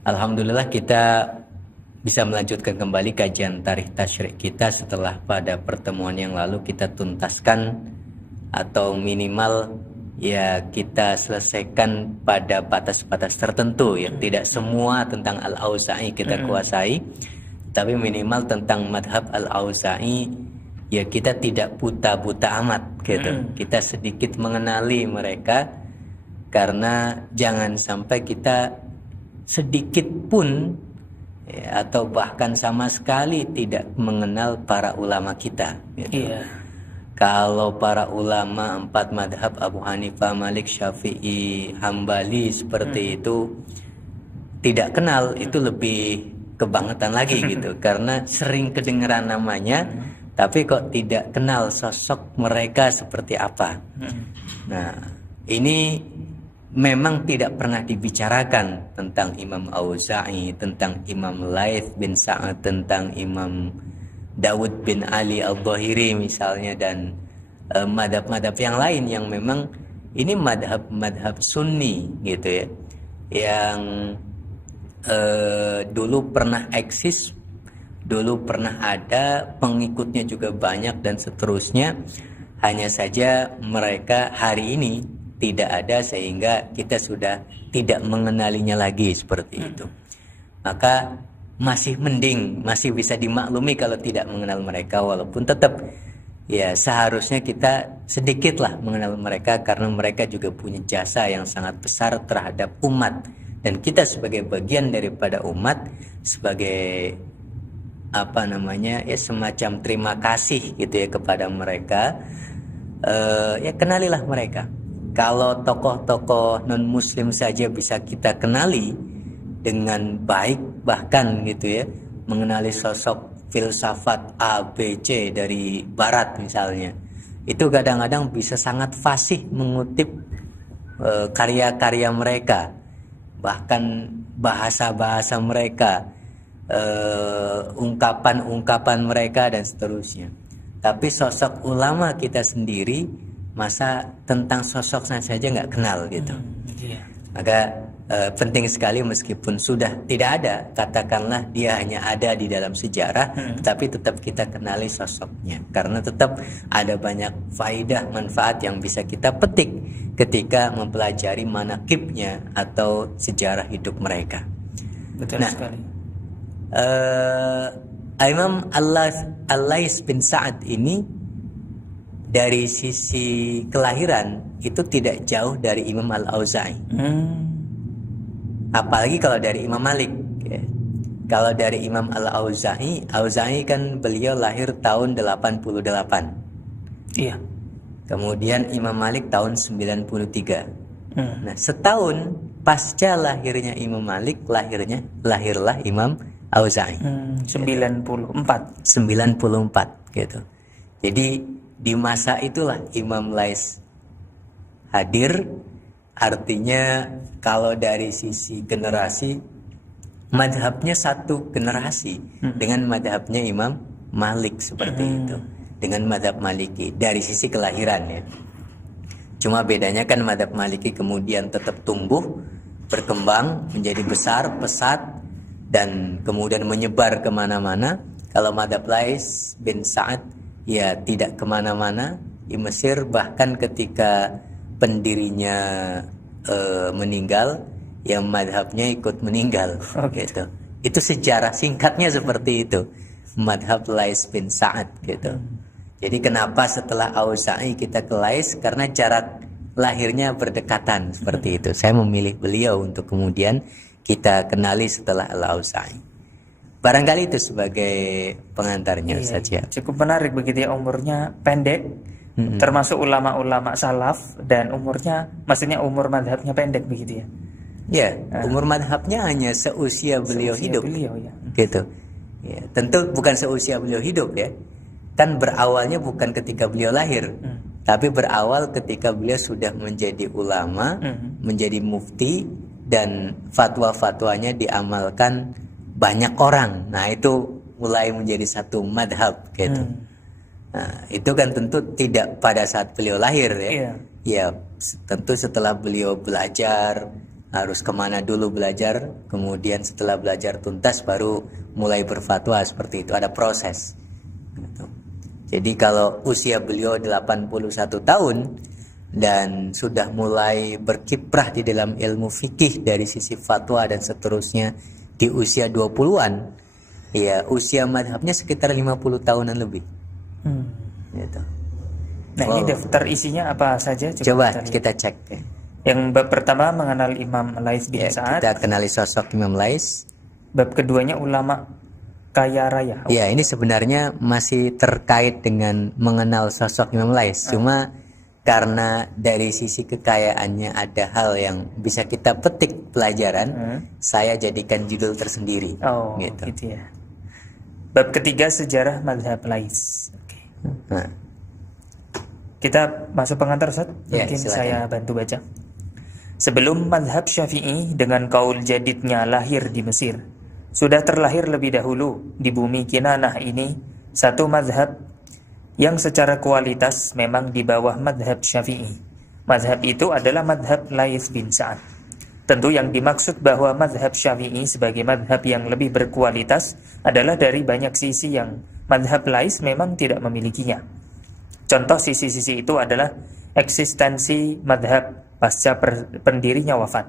Alhamdulillah kita bisa melanjutkan kembali kajian tarikh tasyrik kita setelah pada pertemuan yang lalu kita tuntaskan atau minimal ya kita selesaikan pada batas-batas tertentu ya. Tidak semua tentang Al-Auza'i kita kuasai, tapi minimal tentang madhab Al-Auza'i ya kita tidak buta-buta amat gitu. Kita sedikit mengenali mereka, karena jangan sampai kita sedikit pun ya, atau bahkan sama sekali tidak mengenal para ulama kita gitu. Kalau para ulama 4 madhab Abu Hanifah, Malik, Syafi'i, Hambali seperti itu tidak kenal, itu lebih kebangetan lagi gitu. Karena sering kedengeran namanya tapi kok tidak kenal sosok mereka seperti apa. Nah, ini memang tidak pernah dibicarakan tentang Imam Auza'i, tentang Imam Laits bin Sa'ad, tentang Imam Dawud bin Ali Al-Dhahiri misalnya, dan madhab-madhab yang lain yang memang ini madhab-madhab sunni gitu ya, yang dulu pernah eksis, dulu pernah ada, pengikutnya juga banyak dan seterusnya. Hanya saja mereka hari ini tidak ada sehingga kita sudah tidak mengenalinya lagi seperti itu. Maka masih mending, masih bisa dimaklumi kalau tidak mengenal mereka, walaupun tetap ya seharusnya kita sedikitlah mengenal mereka karena mereka juga punya jasa yang sangat besar terhadap umat, dan kita sebagai bagian daripada umat, sebagai ya semacam terima kasih gitu ya kepada mereka, ya kenalilah mereka. Kalau tokoh-tokoh non-muslim saja bisa kita kenali dengan baik, bahkan gitu ya, mengenali sosok filsafat A, B, C dari barat misalnya, itu kadang-kadang bisa sangat fasih mengutip karya-karya mereka, bahkan bahasa-bahasa mereka, ungkapan-ungkapan mereka dan seterusnya. Tapi sosok ulama kita sendiri, masa tentang sosoknya saja nggak kenal gitu. Maka penting sekali meskipun sudah tidak ada, katakanlah dia hanya ada di dalam sejarah, tapi tetap kita kenali sosoknya, karena tetap ada banyak faidah manfaat yang bisa kita petik ketika mempelajari manaqibnya atau sejarah hidup mereka. Betul sekali. Imam Al-Laits bin Sa'ad ini dari sisi kelahiran itu tidak jauh dari Imam Al-Auza'i. Apalagi kalau dari Imam Malik ya. Kalau dari Imam Al-Auza'i, Auza'i kan beliau lahir tahun 88. Iya. Kemudian Imam Malik tahun 93. Nah, setahun pasca lahirnya Imam Malik, lahirlah Imam Auza'i. 94 gitu. Jadi di masa itulah Imam Laits hadir. Artinya kalau dari sisi generasi, madhabnya satu generasi dengan madhabnya Imam Malik seperti itu, dengan madhab Maliki dari sisi kelahiran ya. Cuma bedanya kan madhab Maliki kemudian tetap tumbuh, berkembang, menjadi besar, pesat, dan kemudian menyebar kemana-mana. Kalau madhab Laits bin Sa'ad ya tidak kemana-mana di Mesir, bahkan ketika pendirinya meninggal, yang madhabnya ikut meninggal. Gitu. Itu sejarah singkatnya seperti itu, madhab Laits bin Sa'ad gitu. Jadi kenapa setelah Auza'i kita ke Laits, karena jarak lahirnya berdekatan seperti itu. Saya memilih beliau untuk kemudian kita kenali setelah Al-Auza'i. Barangkali itu sebagai pengantarnya saja. Cukup menarik begitu ya, umurnya pendek, termasuk ulama-ulama salaf, dan umurnya, maksudnya umur madhabnya pendek begitu ya. Ya, umur madhabnya hanya seusia beliau hidup. Gitu. Ya, tentu bukan seusia beliau hidup ya. Kan berawalnya bukan ketika beliau lahir, tapi berawal ketika beliau sudah menjadi ulama, menjadi mufti, dan fatwa-fatwanya diamalkan banyak orang. Nah, itu mulai menjadi satu madhab gitu. Nah, itu kan tentu tidak pada saat beliau lahir ya. Ya, tentu setelah beliau belajar, harus kemana dulu belajar, kemudian setelah belajar tuntas baru mulai berfatwa, seperti itu, ada proses gitu. Jadi kalau usia beliau 81 tahun dan sudah mulai berkiprah di dalam ilmu fikih dari sisi fatwa dan seterusnya di usia 20-an, ya usia madhabnya sekitar 50 tahunan lebih gitu. Nah, ini daftar isinya apa saja? Coba kita cek. Yang bab pertama mengenal Imam Lais bin Sa'ad. Kita kenali sosok Imam Lais. Bab keduanya ulama kaya raya. Ya, ini sebenarnya masih terkait dengan mengenal sosok Imam Lais. Cuma karena dari sisi kekayaannya ada hal yang bisa kita petik pelajaran, saya jadikan judul tersendiri. Oh, gitu ya. Bab ketiga sejarah mazhab Lais. Oke. Nah. Kita masuk pengantar, Ustaz. Ya, Mungkin silakan. saya bantu baca. Sebelum mazhab Syafi'i dengan kaul jadidnya lahir di Mesir, sudah terlahir lebih dahulu di bumi Kinanah ini satu mazhab yang secara kualitas memang di bawah mazhab Syafi'i. Mazhab itu adalah mazhab Lais bin Sa'ad. Tentu yang dimaksud bahwa mazhab Syafi'i sebagai mazhab yang lebih berkualitas adalah dari banyak sisi yang mazhab Lais memang tidak memilikinya. Contoh sisi-sisi itu adalah eksistensi mazhab pasca pendirinya wafat,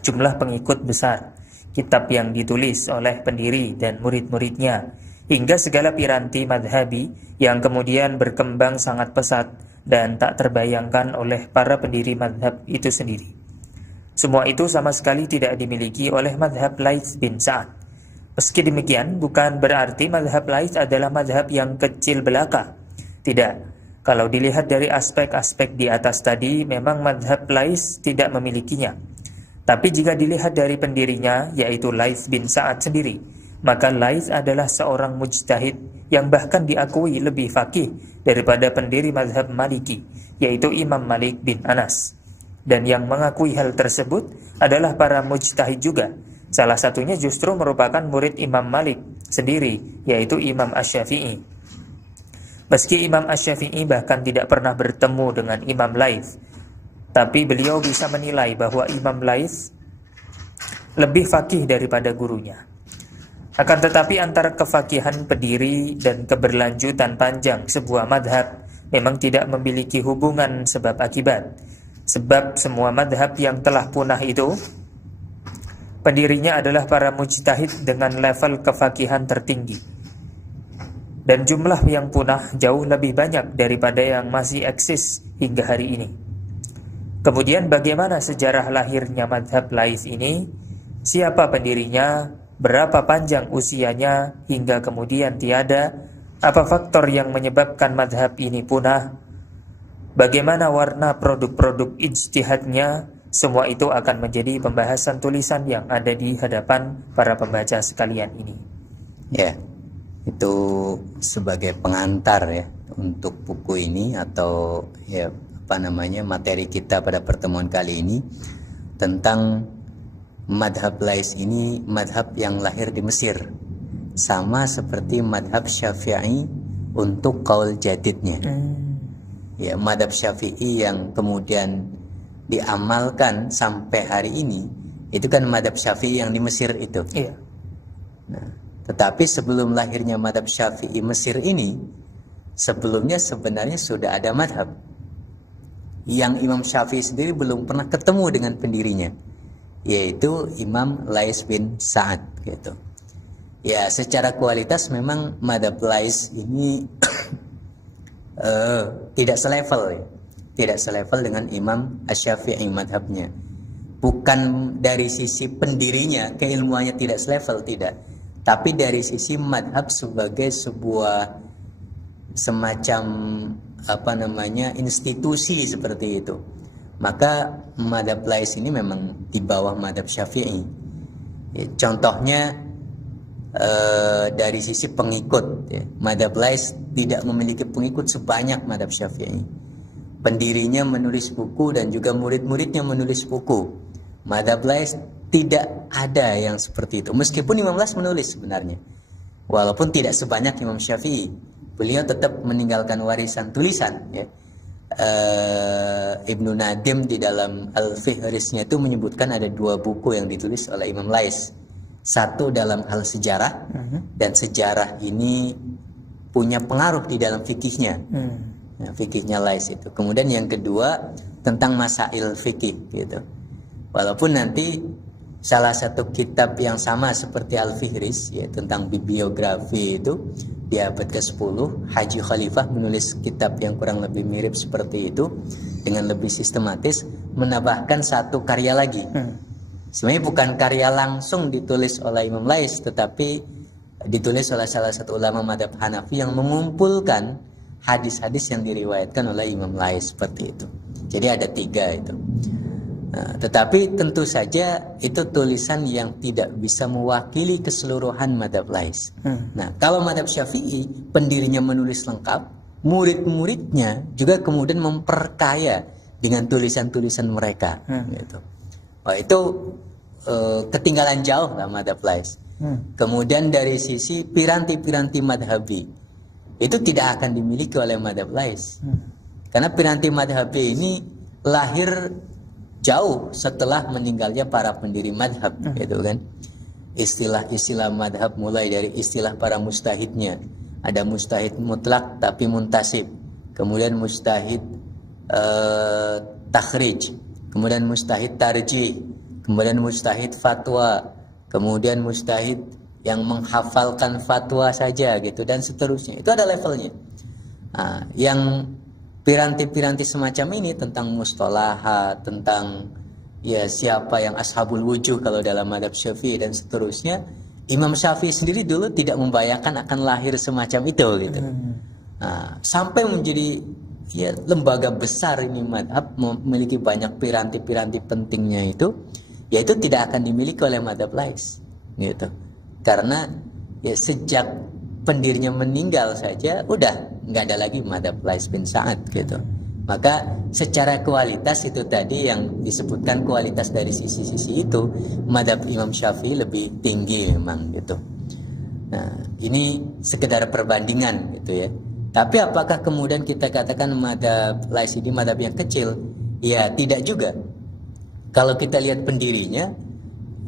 jumlah pengikut besar, kitab yang ditulis oleh pendiri dan murid-muridnya, hingga segala piranti madhabi yang kemudian berkembang sangat pesat dan tak terbayangkan oleh para pendiri madhab itu sendiri. Semua itu sama sekali tidak dimiliki oleh madhab Lais bin Sa'ad. Meski demikian, bukan berarti madhab Lais adalah madhab yang kecil belaka. Tidak. Kalau dilihat dari aspek-aspek di atas tadi, memang madhab Lais tidak memilikinya. Tapi jika dilihat dari pendirinya, yaitu Lais bin Sa'ad sendiri, maka Lais adalah seorang mujtahid yang bahkan diakui lebih faqih daripada pendiri madhab Maliki, yaitu Imam Malik bin Anas. Dan yang mengakui hal tersebut adalah para mujtahid juga. Salah satunya justru merupakan murid Imam Malik sendiri, yaitu Imam Asy-Syafi'i. Meski Imam Asy-Syafi'i bahkan tidak pernah bertemu dengan Imam Lais, tapi beliau bisa menilai bahwa Imam Lais lebih faqih daripada gurunya. Akan tetapi antara kefakihan pendiri dan keberlanjutan panjang sebuah madhab memang tidak memiliki hubungan sebab akibat. Sebab semua madhab yang telah punah itu, pendirinya adalah para mujtahid dengan level kefakihan tertinggi. Dan jumlah yang punah jauh lebih banyak daripada yang masih eksis hingga hari ini. Kemudian bagaimana sejarah lahirnya madhab Lais ini? Siapa pendirinya? Berapa panjang usianya hingga kemudian tiada? Apa faktor yang menyebabkan madhab ini punah? Bagaimana warna produk-produk ijtihadnya? Semua itu akan menjadi pembahasan tulisan yang ada di hadapan para pembaca sekalian ini. Ya. Itu sebagai pengantar ya untuk buku ini, atau ya materi kita pada pertemuan kali ini tentang madhab Lais ini, madhab yang lahir di Mesir, sama seperti madhab Syafi'i untuk kaul jadidnya. Ya, madhab Syafi'i yang kemudian diamalkan sampai hari ini itu kan madhab Syafi'i yang di Mesir itu. Iya. Nah, tetapi sebelum lahirnya madhab Syafi'i Mesir ini, sebelumnya sebenarnya sudah ada madhab yang Imam Syafi'i sendiri belum pernah ketemu dengan pendirinya, yaitu Imam Lais bin Sa'ad gitu. Ya, secara kualitas memang madhab Lais ini tidak selevel ya. Tidak selevel dengan Imam Asy-Syafi'i madhabnya. Bukan dari sisi pendirinya, keilmuannya tidak selevel, tidak. Tapi dari sisi madhab sebagai sebuah semacam institusi seperti itu, maka madhab Lais ini memang di bawah madhab Syafi'i. Contohnya dari sisi pengikut, madhab Lais tidak memiliki pengikut sebanyak madhab Syafi'i. Pendirinya menulis buku dan juga murid-muridnya menulis buku. Madhab Lais tidak ada yang seperti itu. Meskipun Imam Lais menulis sebenarnya, walaupun tidak sebanyak Imam Syafi'i, beliau tetap meninggalkan warisan tulisan ya. Ibnu Nadim di dalam Al-Fihrisnya itu menyebutkan ada 2 buku yang ditulis oleh Imam Lais. Satu dalam hal sejarah, dan sejarah ini punya pengaruh di dalam fikihnya. Nah, fikihnya Lais itu. Kemudian yang kedua tentang masail fikih gitu. Walaupun nanti salah satu kitab yang sama seperti Al-Fihris ya, tentang bibliografi itu di abad ke-10 Haji Khalifah menulis kitab yang kurang lebih mirip seperti itu dengan lebih sistematis, menambahkan satu karya lagi. Sebenarnya bukan karya langsung ditulis oleh Imam Lais, tetapi ditulis oleh salah satu ulama madhab Hanafi yang mengumpulkan hadis-hadis yang diriwayatkan oleh Imam Lais seperti itu. Jadi ada 3 itu. Nah, tetapi tentu saja itu tulisan yang tidak bisa mewakili keseluruhan madhab Lais. Nah, kalau madhab Syafi'i pendirinya menulis lengkap, murid-muridnya juga kemudian memperkaya dengan tulisan-tulisan mereka. Gitu. Wah, itu ketinggalan jauh lah madhab Lais. Kemudian dari sisi piranti-piranti madhabi itu tidak akan dimiliki oleh madhab Lais. Karena piranti madhabi ini lahir jauh setelah meninggalnya para pendiri madhab, gitu kan. Istilah-istilah madhab mulai dari istilah para mustahidnya. Ada mustahid mutlak tapi muntasib. Kemudian mustahid takhrij. Kemudian mustahid tarjih. Kemudian mustahid fatwa. Kemudian mustahid yang menghafalkan fatwa saja gitu, dan seterusnya. Itu ada levelnya. Nah, yang piranti-piranti semacam ini tentang mustalahat, tentang ya siapa yang ashabul wujuh kalau dalam madhab Syafi'i dan seterusnya, Imam Syafi'i sendiri dulu tidak membayangkan akan lahir semacam itu gitu. Nah, sampai menjadi ya lembaga besar ini madhab, memiliki banyak piranti-piranti pentingnya itu, yaitu tidak akan dimiliki oleh madhab Lais gitu. Karena ya sejak pendirinya meninggal saja udah nggak ada lagi madhab Lais bin Sa'ad gitu. Maka secara kualitas itu tadi yang disebutkan kualitas dari sisi-sisi itu, madhab Imam Syafi'i lebih tinggi memang gitu. Nah, ini sekedar perbandingan gitu ya. Tapi apakah kemudian kita katakan madhab Lais ini madhab yang kecil? Ya tidak juga. Kalau kita lihat pendirinya,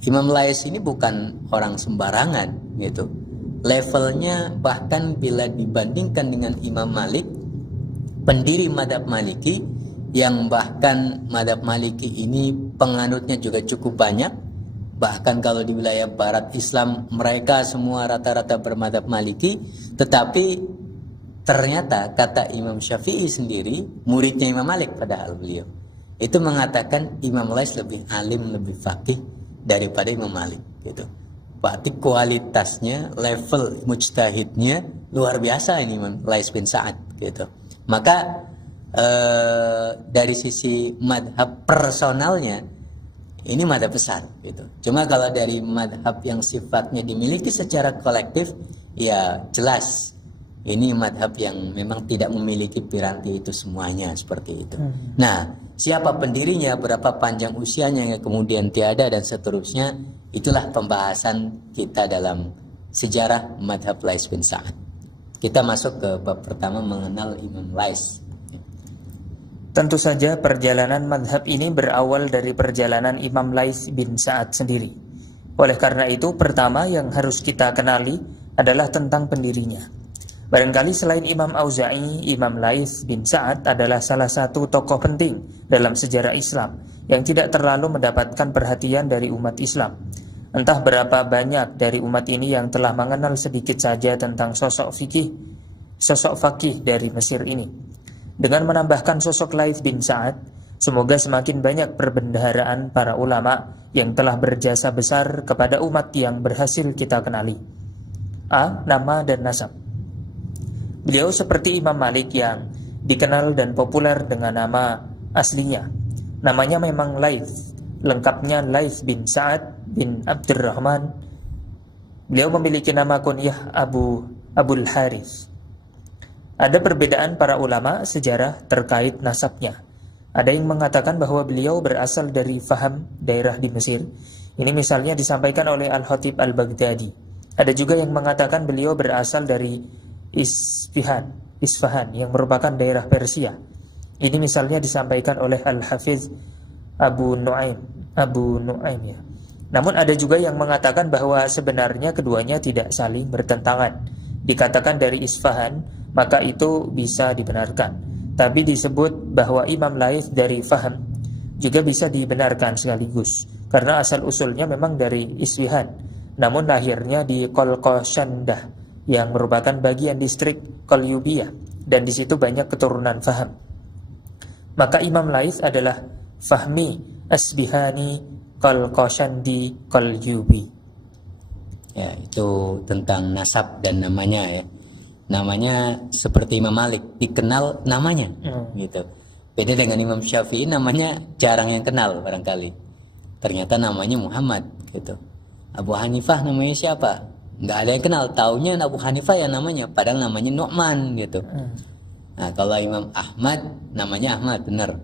Imam Lais ini bukan orang sembarangan gitu. Levelnya bahkan bila dibandingkan dengan Imam Malik, pendiri madhab Maliki, yang bahkan madhab Maliki ini penganutnya juga cukup banyak. Bahkan kalau di wilayah barat Islam mereka semua rata-rata bermadhab Maliki. Tetapi ternyata kata Imam Syafi'i sendiri, muridnya Imam Malik padahal beliau, itu mengatakan Imam Lais lebih alim, lebih faqih daripada Imam Malik gitu. Berarti kualitasnya, level mujtahidnya luar biasa ini Imam Lais bin Sa'ad gitu. Maka dari sisi madhab personalnya ini madhab besar gitu. Cuma kalau dari madhab yang sifatnya dimiliki secara kolektif, ya jelas ini madhab yang memang tidak memiliki piranti itu semuanya seperti itu. Nah, siapa pendirinya, berapa panjang usianya yang kemudian tiada dan seterusnya, itulah pembahasan kita dalam sejarah madhab Lais bin Sa'ad. Kita masuk ke bab pertama, mengenal Imam Lais. Tentu saja perjalanan madhab ini berawal dari perjalanan Imam Lais bin Sa'ad sendiri. Oleh karena itu, pertama yang harus kita kenali adalah tentang pendirinya. Barangkali selain Imam Auza'i, Imam Lais bin Sa'ad adalah salah satu tokoh penting dalam sejarah Islam yang tidak terlalu mendapatkan perhatian dari umat Islam. Entah berapa banyak dari umat ini yang telah mengenal sedikit saja tentang sosok fakih dari Mesir ini. Dengan menambahkan sosok Lais bin Sa'ad, semoga semakin banyak perbendaharaan para ulama yang telah berjasa besar kepada umat yang berhasil kita kenali. A. Nama dan nasab. Beliau seperti Imam Malik yang dikenal dan populer dengan nama aslinya. Namanya memang Lais, lengkapnya Lais bin Sa'ad bin Abdurrahman. Beliau memiliki nama kunyah Abul Haris. Ada perbedaan para ulama sejarah terkait nasabnya. Ada yang mengatakan bahwa beliau berasal dari Faham, daerah di Mesir. Ini misalnya disampaikan oleh Al-Khatib Al-Baghdadi. Ada juga yang mengatakan beliau berasal dari Isfahan yang merupakan daerah Persia. Ini misalnya disampaikan oleh Al-Hafiz Abu Nuaim ya. Namun ada juga yang mengatakan bahwa sebenarnya keduanya tidak saling bertentangan. Dikatakan dari Isfahan, maka itu bisa dibenarkan. Tapi disebut bahwa Imam Laits dari Fahm juga bisa dibenarkan sekaligus, karena asal usulnya memang dari Isfahan, namun lahirnya di Kolkosyandah yang merupakan bagian distrik Qalyubiyah, dan di situ banyak keturunan Fahm. Maka Imam Laits adalah Fahmi Asbihani Kolkosyandi Qalyubi. Ya, itu tentang nasab dan namanya ya. Namanya seperti Imam Malik, dikenal namanya gitu. Beda dengan Imam Syafi'i, namanya jarang yang kenal barangkali. Ternyata namanya Muhammad gitu. Abu Hanifah namanya siapa? Nggak ada yang kenal, taunya Abu Hanifah ya namanya, padahal namanya Nu'man gitu. Nah, kalau Imam Ahmad namanya Ahmad, benar.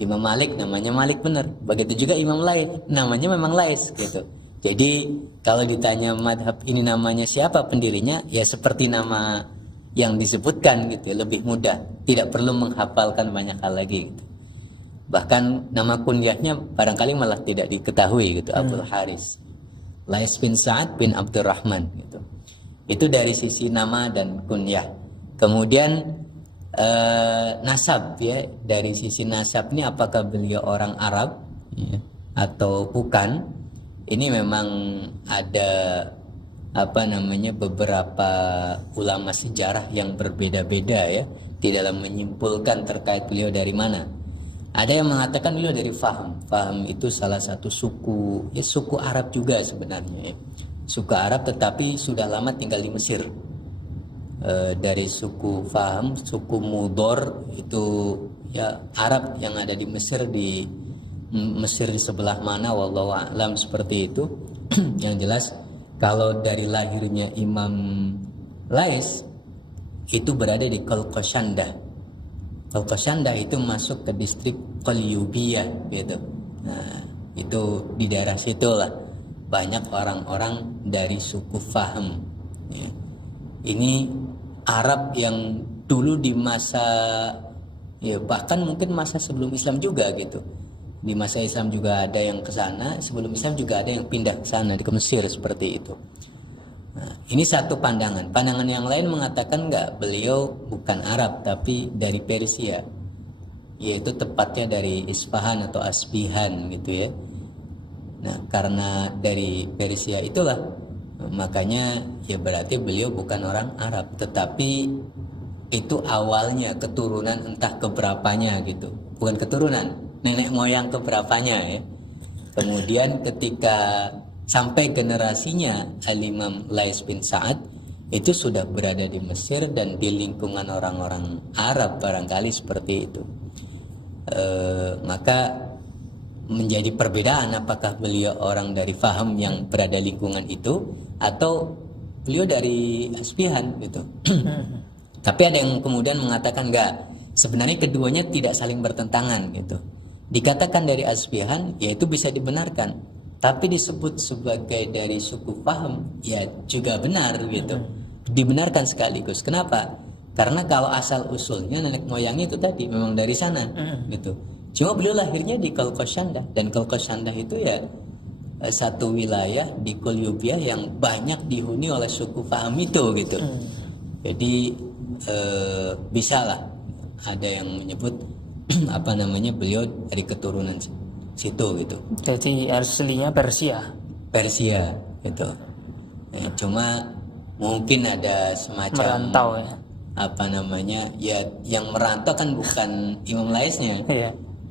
Imam Malik namanya Malik, benar. Begitu juga Imam Laits, namanya memang Laits gitu. Jadi kalau ditanya madhab ini namanya siapa pendirinya, ya seperti nama yang disebutkan gitu, lebih mudah, tidak perlu menghafalkan banyak hal lagi gitu. Bahkan nama kunyahnya barangkali malah tidak diketahui gitu, Abdul Haris, Laits bin Sa'ad bin Abdurrahman gitu. Itu dari sisi nama dan kunyah. Kemudian nasab ya, dari sisi nasab ini apakah beliau orang Arab ya, atau bukan? Ini memang ada beberapa ulama sejarah yang berbeda-beda ya di dalam menyimpulkan terkait beliau dari mana. Ada yang mengatakan beliau dari Fahm. Fahm itu salah satu suku, ya suku Arab juga sebenarnya ya. Suku Arab tetapi sudah lama tinggal di Mesir. Dari suku Fahm, suku Mudor itu ya Arab yang ada di Mesir, di Mesir di sebelah mana wallahu a'lam seperti itu. Yang jelas kalau dari lahirnya Imam Laits itu berada di Kolkosyandah. Kolkosyandah itu masuk ke distrik Qalyubiyah gitu. Nah, itu di daerah situlah banyak orang-orang dari suku Fahm ya. Ini Arab yang dulu di masa ya bahkan mungkin masa sebelum Islam juga gitu. Di masa Islam juga ada yang ke sana, sebelum Islam juga ada yang pindah ke sana di Mesir seperti itu. Nah, ini satu pandangan. Pandangan yang lain mengatakan enggak, beliau bukan Arab tapi dari Persia. Yaitu tepatnya dari Isfahan atau Asbihan gitu ya. Nah, karena dari Persia itulah makanya ya berarti beliau bukan orang Arab, tetapi itu awalnya keturunan entah keberapanya gitu, bukan keturunan, nenek moyang keberapanya ya. Kemudian ketika sampai generasinya Al-Imam Laits bin Sa'ad itu sudah berada di Mesir dan di lingkungan orang-orang Arab barangkali seperti itu. Maka menjadi perbedaan apakah beliau orang dari Fahm yang berada lingkungan itu atau beliau dari Asbihan gitu. Tapi ada yang kemudian mengatakan enggak, sebenarnya keduanya tidak saling bertentangan gitu. Dikatakan dari Asbihan yaitu bisa dibenarkan, tapi disebut sebagai dari suku Fahm ya juga benar gitu. Dibenarkan sekaligus. Kenapa? Karena kalau asal usulnya nenek moyangnya itu tadi memang dari sana gitu. Cuma beliau lahirnya di Kolkosyandah, dan Kolkosyandah itu ya satu wilayah di Qalyubiyah yang banyak dihuni oleh suku Fahm itu gitu. Jadi bisa lah ada yang menyebut beliau dari keturunan situ gitu. Jadi aslinya Persia. Persia gitu. Ya, cuma mungkin ada semacam merantau ya. Ya yang merantau kan bukan Imam Laitsnya. Iya.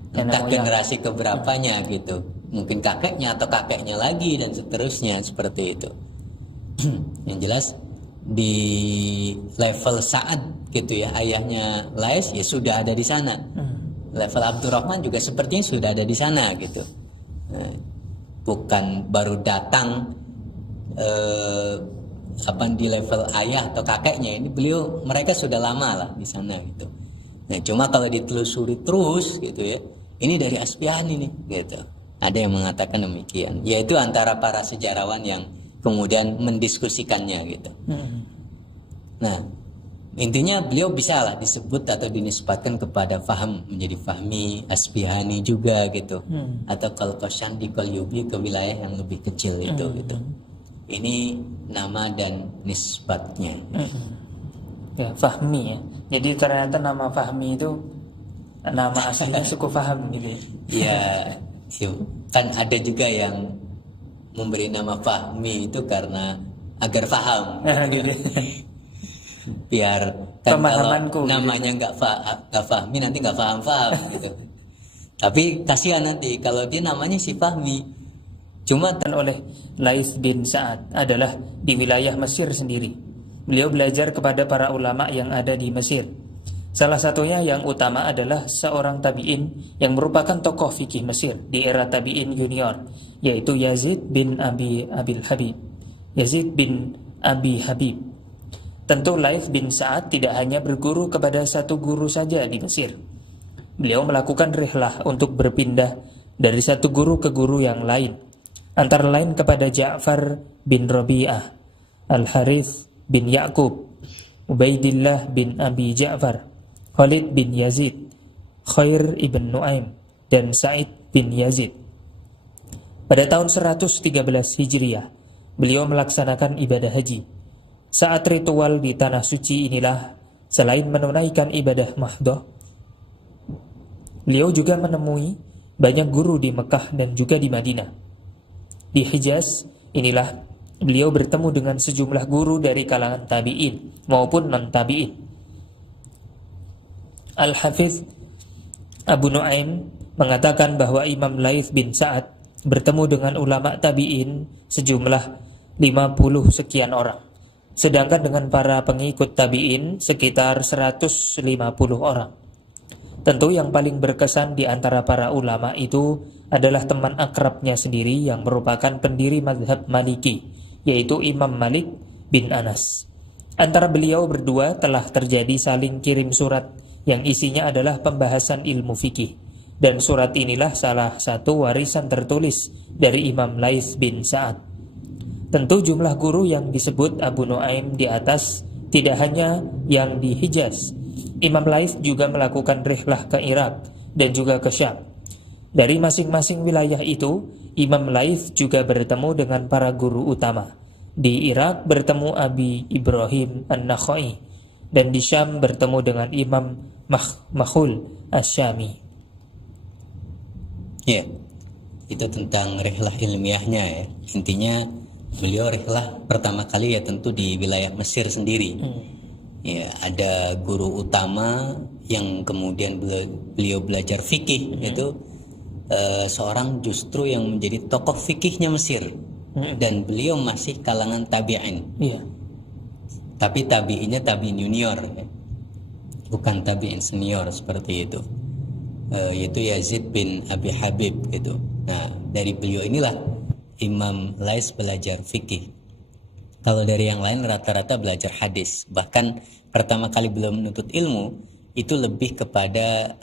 Entah generasi keberapanya gitu, mungkin kakeknya atau kakeknya lagi dan seterusnya seperti itu. Yang jelas di level Sa'ad gitu ya, ayahnya Laits ya sudah ada di sana. Level Abdurrahman juga sepertinya sudah ada di sana gitu. Bukan baru datang di level ayah atau kakeknya, ini mereka sudah lama lah di sana gitu. Nah, cuma kalau ditelusuri terus gitu ya, ini dari Asbihan ini gitu. Ada yang mengatakan demikian, yaitu antara para sejarawan yang kemudian mendiskusikannya gitu. Nah, Intinya beliau bisa lah disebut atau dinisbatkan kepada Faham, menjadi Fahmi, Asbihani juga gitu. Atau kalau Koshandi, Qalyubi ke wilayah yang lebih kecil itu gitu. Ini nama dan nisbatnya. Ya, Fahmi ya. Jadi ternyata nama Fahmi itu nama aslinya suku Faham gitu ya. Ya, kan ada juga yang memberi nama Fahmi itu karena agar paham. Gitu. Biar kan kalau Pemahamanku namanya nggak Fahmi nanti nggak paham gitu. Tapi kasihan nanti kalau dia namanya si Fahmi. Cuma oleh Laits bin Sa'ad adalah di wilayah Mesir sendiri. Beliau belajar kepada para ulama yang ada di Mesir. Salah satunya yang utama adalah seorang tabi'in yang merupakan tokoh fikih Mesir di era tabi'in junior, yaitu Yazid bin Abi Habib. Yazid bin Abi Habib. Tentu Laits bin Sa'ad tidak hanya berguru kepada satu guru saja di Mesir. Beliau melakukan rihlah untuk berpindah dari satu guru ke guru yang lain, antara lain kepada Ja'far bin Rabi'ah, Al-Harith bin Ya'qub, Ubaidillah bin Abi Ja'far, Khalid bin Yazid, Khair ibn Nu'aim, dan Sa'id bin Yazid. Pada tahun 113 Hijriah, beliau melaksanakan ibadah haji. Saat ritual di tanah suci inilah, selain menunaikan ibadah mahdoh, beliau juga menemui banyak guru di Mekah dan juga di Madinah. Di Hijaz inilah beliau bertemu dengan sejumlah guru dari kalangan tabi'in maupun non-tabi'in. Al-Hafiz Abu Nu'aim mengatakan bahwa Imam Laits bin Sa'ad bertemu dengan ulama tabi'in sejumlah 50 sekian orang, sedangkan dengan para pengikut tabi'in sekitar 150 orang. Tentu yang paling berkesan di antara para ulama itu adalah teman akrabnya sendiri yang merupakan pendiri mazhab Maliki, yaitu Imam Malik bin Anas. Antara beliau berdua telah terjadi saling kirim surat yang isinya adalah pembahasan ilmu fikih, dan surat inilah salah satu warisan tertulis dari Imam Laits bin Sa'ad. Tentu jumlah guru yang disebut Abu Nu'aim di atas tidak hanya yang di Hijaz. Imam Laits juga melakukan rihlah ke Irak dan juga ke Syam. Dari masing-masing wilayah itu, Imam Laits juga bertemu dengan para guru utama. Di Irak bertemu Abi Ibrahim An-Nakhai, dan di Syam bertemu dengan Imam Makhul Asy-Syami. ya, itu tentang rihlah ilmiahnya ya. Intinya beliau rihlah pertama kali ya tentu di wilayah Mesir sendiri. Ya, ada guru utama yang kemudian beliau belajar fikih, yaitu seorang justru yang menjadi tokoh fikihnya Mesir, dan beliau masih kalangan tabi'in. Tapi tabi'innya tabi'in junior ya. Bukan tabi'in senior seperti itu. Yaitu Yazid bin Abi Habib gitu. Nah, dari beliau inilah Imam Laits belajar fikih. Kalau dari yang lain rata-rata belajar hadis. Bahkan pertama kali belum menuntut ilmu itu lebih kepada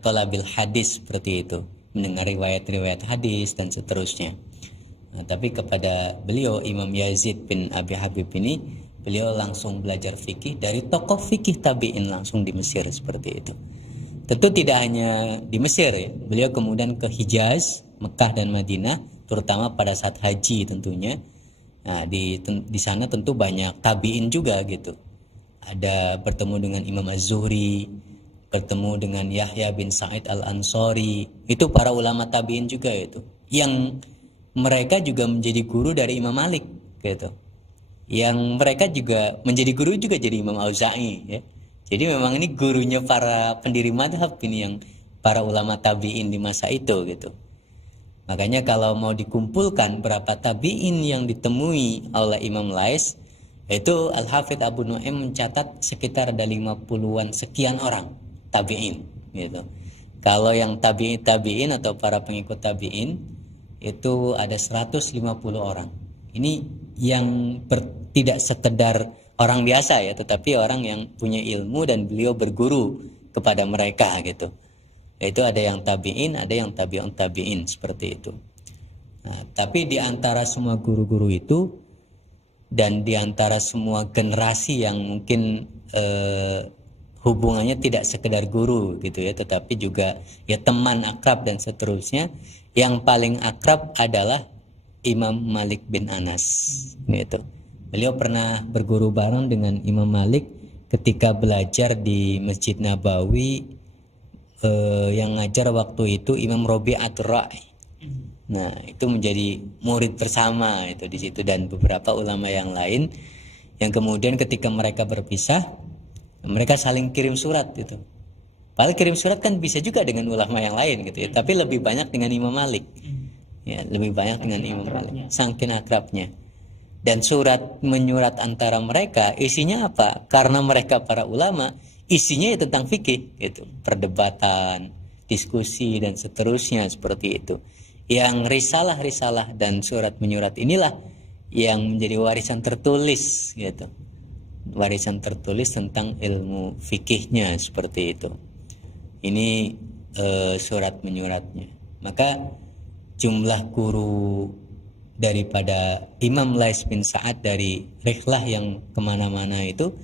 thalabil hadis seperti itu, mendengar riwayat-riwayat hadis dan seterusnya. Nah, tapi kepada beliau Imam Yazid bin Abi Habib ini, beliau langsung belajar fikih dari tokoh fikih tabi'in langsung di Mesir seperti itu. Tentu tidak hanya di Mesir ya. Beliau kemudian ke Hijaz, Mekah dan Madinah, terutama pada saat haji tentunya. Nah, di sana tentu banyak tabi'in juga gitu. Ada bertemu dengan Imam Az-Zuhri, bertemu dengan Yahya bin Sa'id Al-Ansari. Itu para ulama tabi'in juga itu. Yang mereka juga menjadi guru dari Imam Malik gitu. Yang mereka juga menjadi guru juga jadi Imam Auza'i ya. Jadi memang ini gurunya para pendiri madhab ini, yang para ulama tabi'in di masa itu gitu. Makanya kalau mau dikumpulkan berapa tabi'in yang ditemui oleh Imam Laits, itu Al-Hafidz Abu Nu'aim mencatat sekitar ada 50-an sekian orang tabi'in gitu. Kalau yang tabi'in atau para pengikut tabi'in itu ada 150 orang. Ini yang tidak sekedar orang biasa ya, tetapi orang yang punya ilmu dan beliau berguru kepada mereka gitu. Itu ada yang tabi'in, ada yang tabi'un tabi'in seperti itu. Nah, tapi di antara semua guru-guru itu dan di antara semua generasi yang mungkin hubungannya tidak sekedar guru gitu ya, tetapi juga ya teman akrab dan seterusnya, yang paling akrab adalah Imam Malik bin Anas gitu. Beliau pernah berguru bareng dengan Imam Malik ketika belajar di Masjid Nabawi. Yang ngajar waktu itu Imam Rabi'atul Ra'i. Nah, itu menjadi murid bersama itu di situ, dan beberapa ulama yang lain, yang kemudian ketika mereka berpisah, mereka saling kirim surat gitu. Padahal kirim surat kan bisa juga dengan ulama yang lain gitu ya, tapi lebih banyak dengan Imam Malik. Ya, lebih banyak dengan Imam Malik, saking akrabnya. Dan surat menyurat antara mereka isinya apa? Karena mereka para ulama, isinya ya tentang fikih gitu, perdebatan, diskusi dan seterusnya seperti itu. Yang risalah-risalah dan surat menyurat inilah yang menjadi warisan tertulis gitu. Warisan tertulis tentang ilmu fikihnya seperti itu. Ini surat menyuratnya. Maka jumlah guru daripada Imam Lais bin Sa'ad dari rihlah yang kemana-mana itu,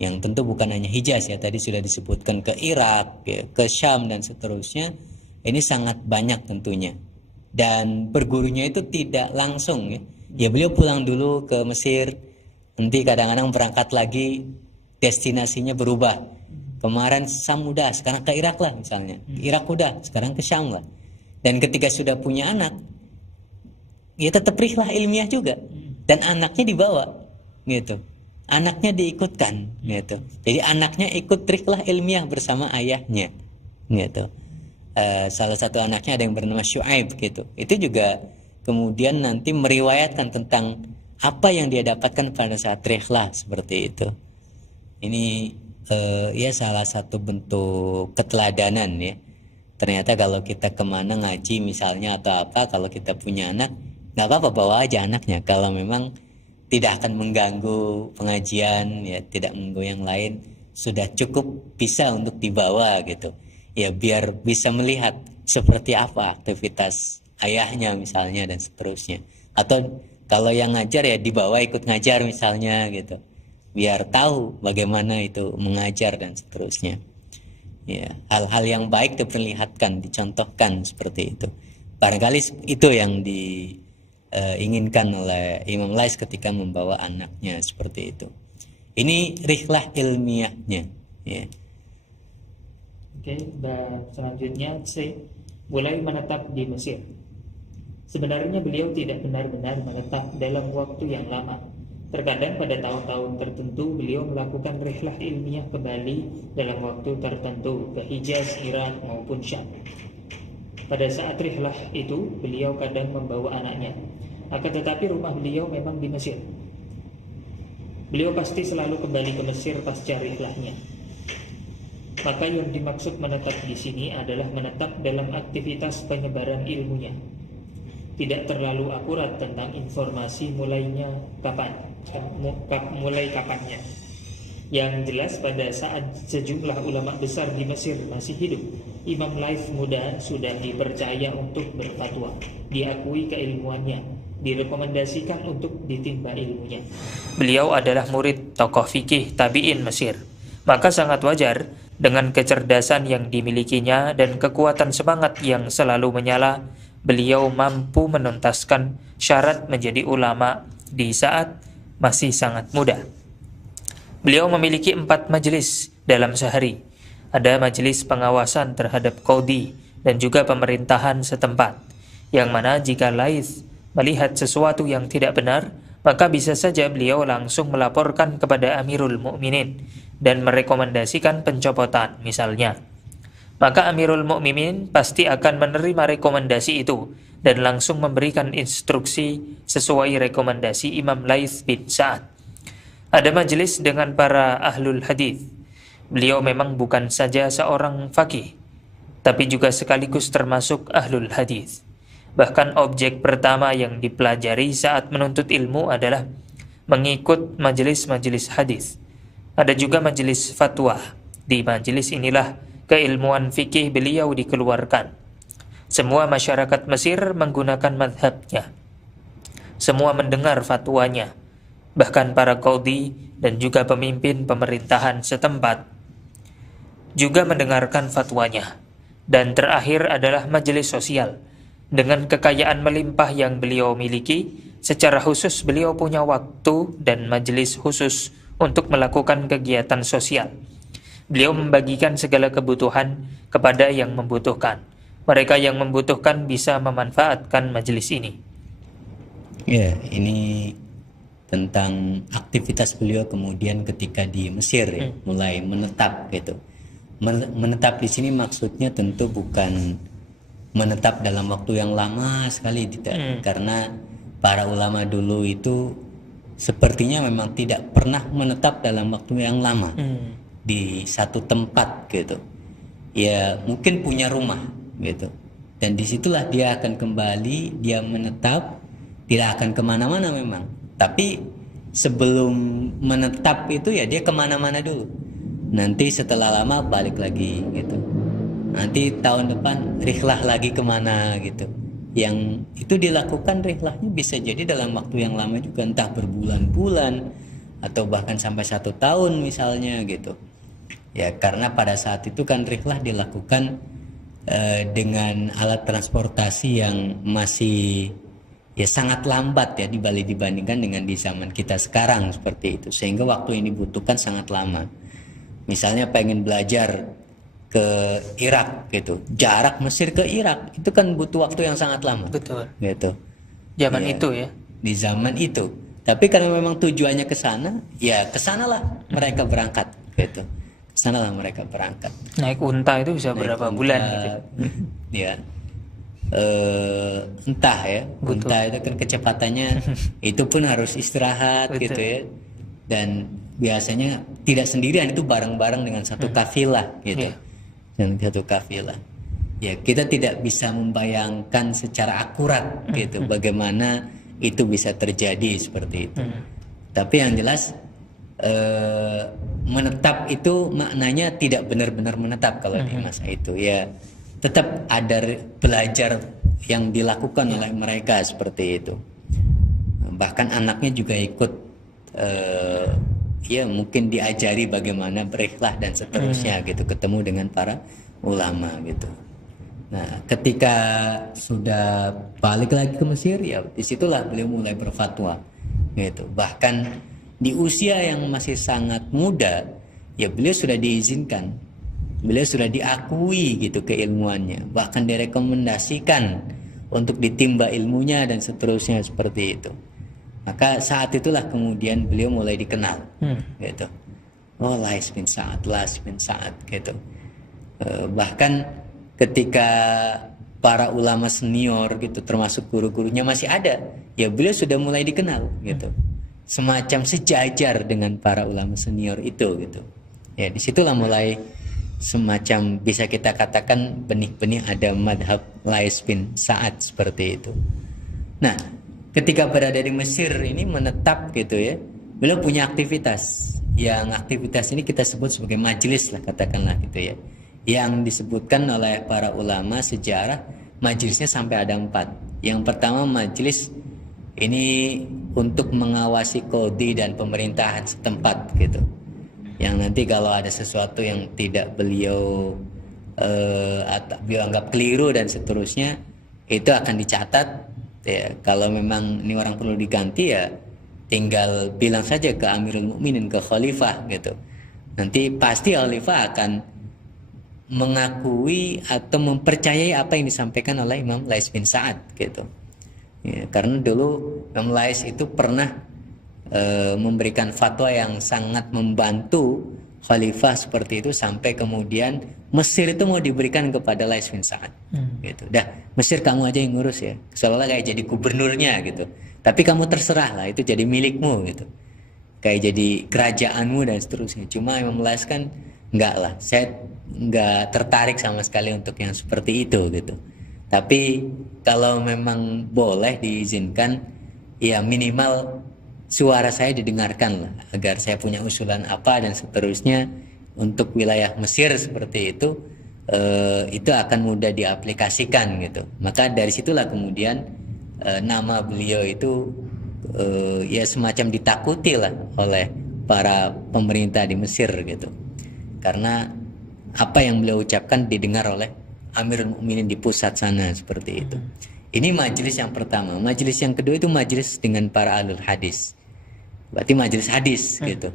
yang tentu bukan hanya Hijaz ya, tadi sudah disebutkan ke Irak, ya, ke Syam dan seterusnya, ini sangat banyak tentunya. Dan bergurunya itu tidak langsung ya. Ya beliau pulang dulu ke Mesir, nanti kadang-kadang berangkat lagi, destinasinya berubah. Kemarin Syam udah, sekarang ke Irak lah misalnya. Irak udah, sekarang ke Syam lah. Dan ketika sudah punya anak, ya tetap rihlah ilmiah juga. Dan anaknya dibawa gitu. Anaknya diikutkan gitu. Jadi anaknya ikut rihlah ilmiah bersama ayahnya gitu. Salah satu anaknya ada yang bernama Syuaib gitu. Itu juga kemudian nanti meriwayatkan tentang apa yang dia dapatkan pada saat rihlah seperti itu. Ini ya salah satu bentuk keteladanan ya. Ternyata kalau kita kemana ngaji misalnya atau apa, kalau kita punya anak, nggak apa-apa, bawa aja anaknya. Kalau memang tidak akan mengganggu pengajian ya, tidak mengganggu yang lain, sudah cukup bisa untuk dibawa gitu. Ya biar bisa melihat seperti apa aktivitas ayahnya misalnya dan seterusnya. Atau kalau yang ngajar ya dibawa ikut ngajar misalnya gitu. Biar tahu bagaimana itu mengajar dan seterusnya. Ya, hal-hal yang baik diperlihatkan, dicontohkan seperti itu. Barangkali itu yang diinginkan oleh Imam Lais ketika membawa anaknya seperti itu. Ini rihlah ilmiahnya. Ya. Oke, dan selanjutnya C. Mulai menetap di Mesir. Sebenarnya beliau tidak benar-benar menetap dalam waktu yang lama. Terkadang pada tahun-tahun tertentu beliau melakukan rihlah ilmiah kembali dalam waktu tertentu ke Hijaz, Irak maupun Syam. Pada saat rihlah itu beliau kadang membawa anaknya. Akan tetapi rumah beliau memang di Mesir. Beliau pasti selalu kembali ke Mesir pasca rihlahnya. Maka yang dimaksud menetap di sini adalah menetap dalam aktivitas penyebaran ilmunya. Tidak terlalu akurat tentang informasi mulai kapannya. Yang jelas pada saat sejumlah ulama besar di Mesir masih hidup, Imam Lais muda sudah dipercaya untuk berfatwa, diakui keilmuannya, direkomendasikan untuk ditimba ilmunya. Beliau adalah murid tokoh fikih tabi'in Mesir. Maka sangat wajar dengan kecerdasan yang dimilikinya dan kekuatan semangat yang selalu menyala, beliau mampu menuntaskan syarat menjadi ulama di saat masih sangat muda. Beliau memiliki 4 majelis dalam sehari. Ada majelis pengawasan terhadap qadhi dan juga pemerintahan setempat, yang mana jika Lais melihat sesuatu yang tidak benar, maka bisa saja beliau langsung melaporkan kepada Amirul Mukminin dan merekomendasikan pencopotan misalnya. Maka Amirul Mukminin pasti akan menerima rekomendasi itu dan langsung memberikan instruksi sesuai rekomendasi Imam Lais bin Sa'ad. Ada majelis dengan para ahlul hadis. Beliau memang bukan saja seorang faqih, tapi juga sekaligus termasuk ahlul hadis. Bahkan objek pertama yang dipelajari saat menuntut ilmu adalah mengikut majelis-majelis hadis. Ada juga majelis fatwa. Di majelis inilah keilmuan fikih beliau dikeluarkan. Semua masyarakat Mesir menggunakan madhabnya. Semua mendengar fatwanya. bahkan para qadhi dan juga pemimpin pemerintahan setempat juga mendengarkan fatwanya. Dan terakhir adalah majelis sosial. Dengan kekayaan melimpah yang beliau miliki, secara khusus beliau punya waktu dan majelis khusus untuk melakukan kegiatan sosial. Beliau membagikan segala kebutuhan kepada yang membutuhkan. Mereka yang membutuhkan bisa memanfaatkan majelis ini. Ya, ini tentang aktivitas beliau kemudian ketika di Mesir ya, mulai menetap gitu. Menetap di sini maksudnya tentu bukan menetap dalam waktu yang lama sekali, tidak. Karena para ulama dulu itu sepertinya memang tidak pernah menetap dalam waktu yang lama di satu tempat gitu. Ya mungkin punya rumah gitu. Dan disitulah dia akan kembali, dia menetap, tidak akan kemana-mana memang. Tapi sebelum menetap itu ya dia kemana-mana dulu. Nanti setelah lama balik lagi gitu. Nanti tahun depan rihlah lagi kemana gitu. Yang itu dilakukan rihlahnya bisa jadi dalam waktu yang lama juga, entah berbulan-bulan atau bahkan sampai 1 tahun misalnya gitu. Ya karena pada saat itu kan rihlah dilakukan dengan alat transportasi yang masih ya sangat lambat ya dibandingkan dengan di zaman kita sekarang seperti itu, sehingga waktu yang dibutuhkan sangat lama. Misalnya pengen belajar ke Irak gitu, jarak Mesir ke Irak itu kan butuh waktu yang sangat lama. Betul. Gitu. Zaman Ya, itu ya. di zaman itu. Tapi karena memang tujuannya ke sana, ya ke sanalah mereka berangkat gitu. Ke sanalah mereka berangkat. Naik unta itu bisa berapa bulan gitu. Ya. Entah ya. Betul. Unta itu kan kecepatannya itu pun harus istirahat Betul. gitu ya. Dan biasanya tidak sendirian, itu bareng-bareng dengan satu kafilah gitu. Iya. Dan satu kafilah. Ya, kita tidak bisa membayangkan secara akurat gitu bagaimana itu bisa terjadi seperti itu. Tapi yang jelas menetap itu maknanya tidak benar-benar menetap kalau di masa itu. Ya, tetap ada belajar yang dilakukan oleh mereka seperti itu. Bahkan anaknya juga ikut ya mungkin diajari bagaimana berikhlas dan seterusnya gitu, ketemu dengan para ulama gitu. Nah, ketika sudah balik lagi ke Mesir, ya disitulah beliau mulai berfatwa gitu. Bahkan di usia yang masih sangat muda, ya beliau sudah diizinkan, beliau sudah diakui gitu keilmuannya, bahkan direkomendasikan untuk ditimba ilmunya dan seterusnya seperti itu. Maka saat itulah kemudian beliau mulai dikenal, gitu. Oh, Lais bin Sa'ad, gitu. Bahkan ketika para ulama senior gitu, termasuk guru-gurunya masih ada, ya beliau sudah mulai dikenal, gitu. Semacam sejajar dengan para ulama senior itu, gitu. Ya, disitulah mulai semacam bisa kita katakan benih-benih ada madhab Lais bin Sa'ad seperti itu. Nah, ketika berada di Mesir ini menetap gitu ya, beliau punya aktivitas. Yang aktivitas ini kita sebut sebagai majelis lah, katakanlah gitu ya. Yang disebutkan oleh para ulama sejarah, majelisnya sampai ada 4. Yang pertama majelis ini untuk mengawasi qadhi dan pemerintahan setempat gitu. Yang nanti kalau ada sesuatu yang tidak beliau anggap keliru dan seterusnya, itu akan dicatat. Ya, kalau memang ini orang perlu diganti ya tinggal bilang saja ke Amirul Mukminin, ke Khalifah gitu. Nanti pasti Khalifah akan mengakui atau mempercayai apa yang disampaikan oleh Imam Lais bin Sa'ad gitu. Ya, karena dulu Imam Lais itu pernah memberikan fatwa yang sangat membantu Khalifah seperti itu, sampai kemudian Mesir itu mau diberikan kepada Lais bin Sa'ad gitu. Dah, Mesir kamu aja yang ngurus ya, seolah-olah kayak jadi gubernurnya gitu. Tapi kamu terserah lah, itu jadi milikmu gitu, kayak jadi kerajaanmu dan seterusnya. Cuma Imam Lais kan enggak lah, saya enggak tertarik sama sekali untuk yang seperti itu gitu. Tapi kalau memang boleh diizinkan, ya minimal suara saya didengarkan lah, agar saya punya usulan apa dan seterusnya untuk wilayah Mesir seperti itu akan mudah diaplikasikan gitu. Maka dari situlah kemudian nama beliau itu ya semacam ditakuti lah oleh para pemerintah di Mesir gitu. Karena apa yang beliau ucapkan didengar oleh Amirul Mukminin di pusat sana seperti itu. Ini majelis yang pertama. Majelis yang kedua itu majelis dengan para ahlul hadis. Berarti majelis hadis gitu.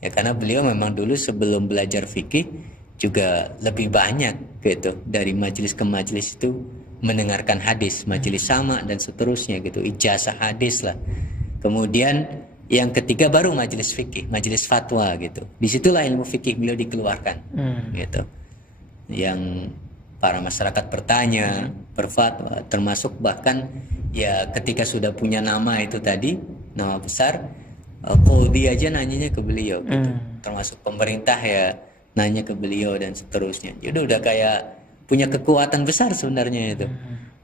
Ya karena beliau memang dulu sebelum belajar fikih juga lebih banyak gitu, dari majelis ke majelis itu mendengarkan hadis, majelis sama dan seterusnya gitu, ijazah hadis lah. Kemudian yang ketiga baru majelis fikih, majelis fatwa gitu. Disitulah ilmu fikih beliau dikeluarkan gitu. Yang para masyarakat bertanya, berfatwa, termasuk bahkan ya ketika sudah punya nama itu tadi, nama besar, Qadhi aja nanyanya ke beliau gitu. Termasuk pemerintah ya nanya ke beliau dan seterusnya. Jadi udah kayak punya kekuatan besar sebenarnya itu.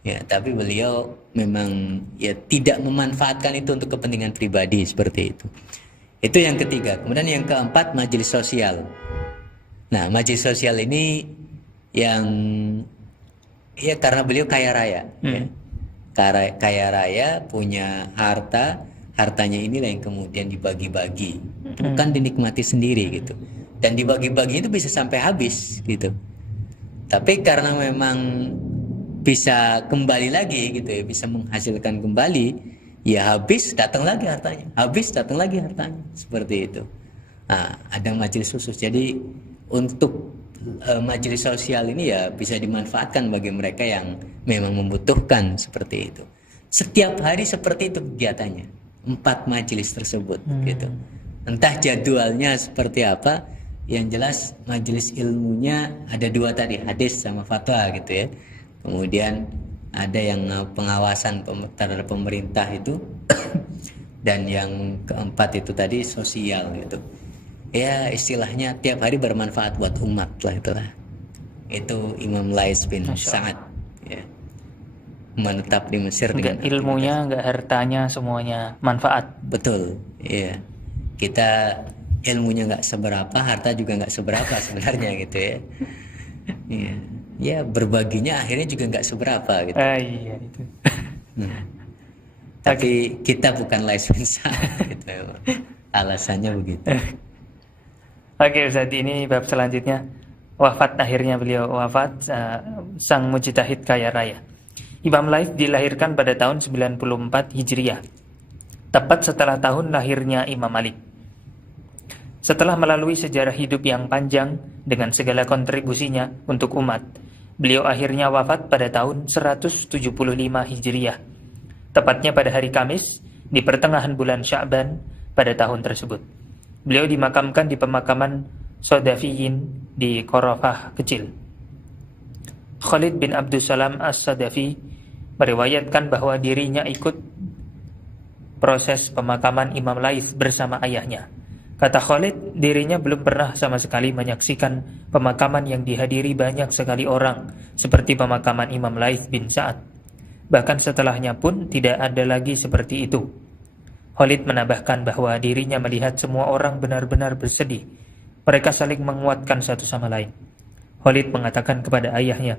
Ya, tapi beliau memang ya tidak memanfaatkan itu untuk kepentingan pribadi seperti itu. Itu yang ketiga. Kemudian yang keempat, majelis sosial. Nah, majelis sosial ini yang ya karena beliau kaya raya, ya. Kaya raya, punya hartanya inilah yang kemudian dibagi-bagi, bukan dinikmati sendiri gitu. Dan dibagi-bagi itu bisa sampai habis gitu. Tapi karena memang bisa kembali lagi gitu ya, bisa menghasilkan kembali, ya habis datang lagi hartanya, habis datang lagi hartanya, seperti itu. Nah, ada majelis khusus. Jadi untuk majelis sosial ini ya bisa dimanfaatkan bagi mereka yang memang membutuhkan seperti itu. Setiap hari seperti itu kegiatannya, 4 majelis tersebut gitu. Entah jadwalnya seperti apa, yang jelas majelis ilmunya ada 2 tadi, hadis sama fatwa gitu ya. Kemudian ada yang pengawasan terhadap pemerintah itu dan yang keempat itu tadi sosial gitu. Ya istilahnya tiap hari bermanfaat buat umat lah itulah. Itu Imam Lais bin Sa'ad ya. Menetap di Mesir dengan ilmunya, enggak hartanya, semuanya manfaat. Betul, iya. Kita ilmunya enggak seberapa, harta juga enggak seberapa sebenarnya gitu ya. Iya. Ya berbaginya akhirnya juga enggak seberapa gitu. Iya itu. Tapi kita bukan Lais bin Sa'ad gitu. Alasannya begitu. Oke Ustaz, ini bab selanjutnya. Wafat, akhirnya beliau wafat, sang mujtahid kaya raya. Imam Lais dilahirkan pada tahun 94 Hijriah, tepat setelah tahun lahirnya Imam Malik. Setelah melalui sejarah hidup yang panjang dengan segala kontribusinya untuk umat, beliau akhirnya wafat pada tahun 175 Hijriah, tepatnya pada hari Kamis di pertengahan bulan Sya'ban pada tahun tersebut. Beliau dimakamkan di pemakaman Sodafiyin di Korofah kecil. Khalid bin Abdussalam As-Sadafi meriwayatkan bahwa dirinya ikut proses pemakaman Imam Lais bersama ayahnya. Kata Khalid, dirinya belum pernah sama sekali menyaksikan pemakaman yang dihadiri banyak sekali orang seperti pemakaman Imam Lais bin Sa'ad. Bahkan setelahnya pun tidak ada lagi seperti itu. Khalid menambahkan bahwa dirinya melihat semua orang benar-benar bersedih. Mereka saling menguatkan satu sama lain. Khalid mengatakan kepada ayahnya,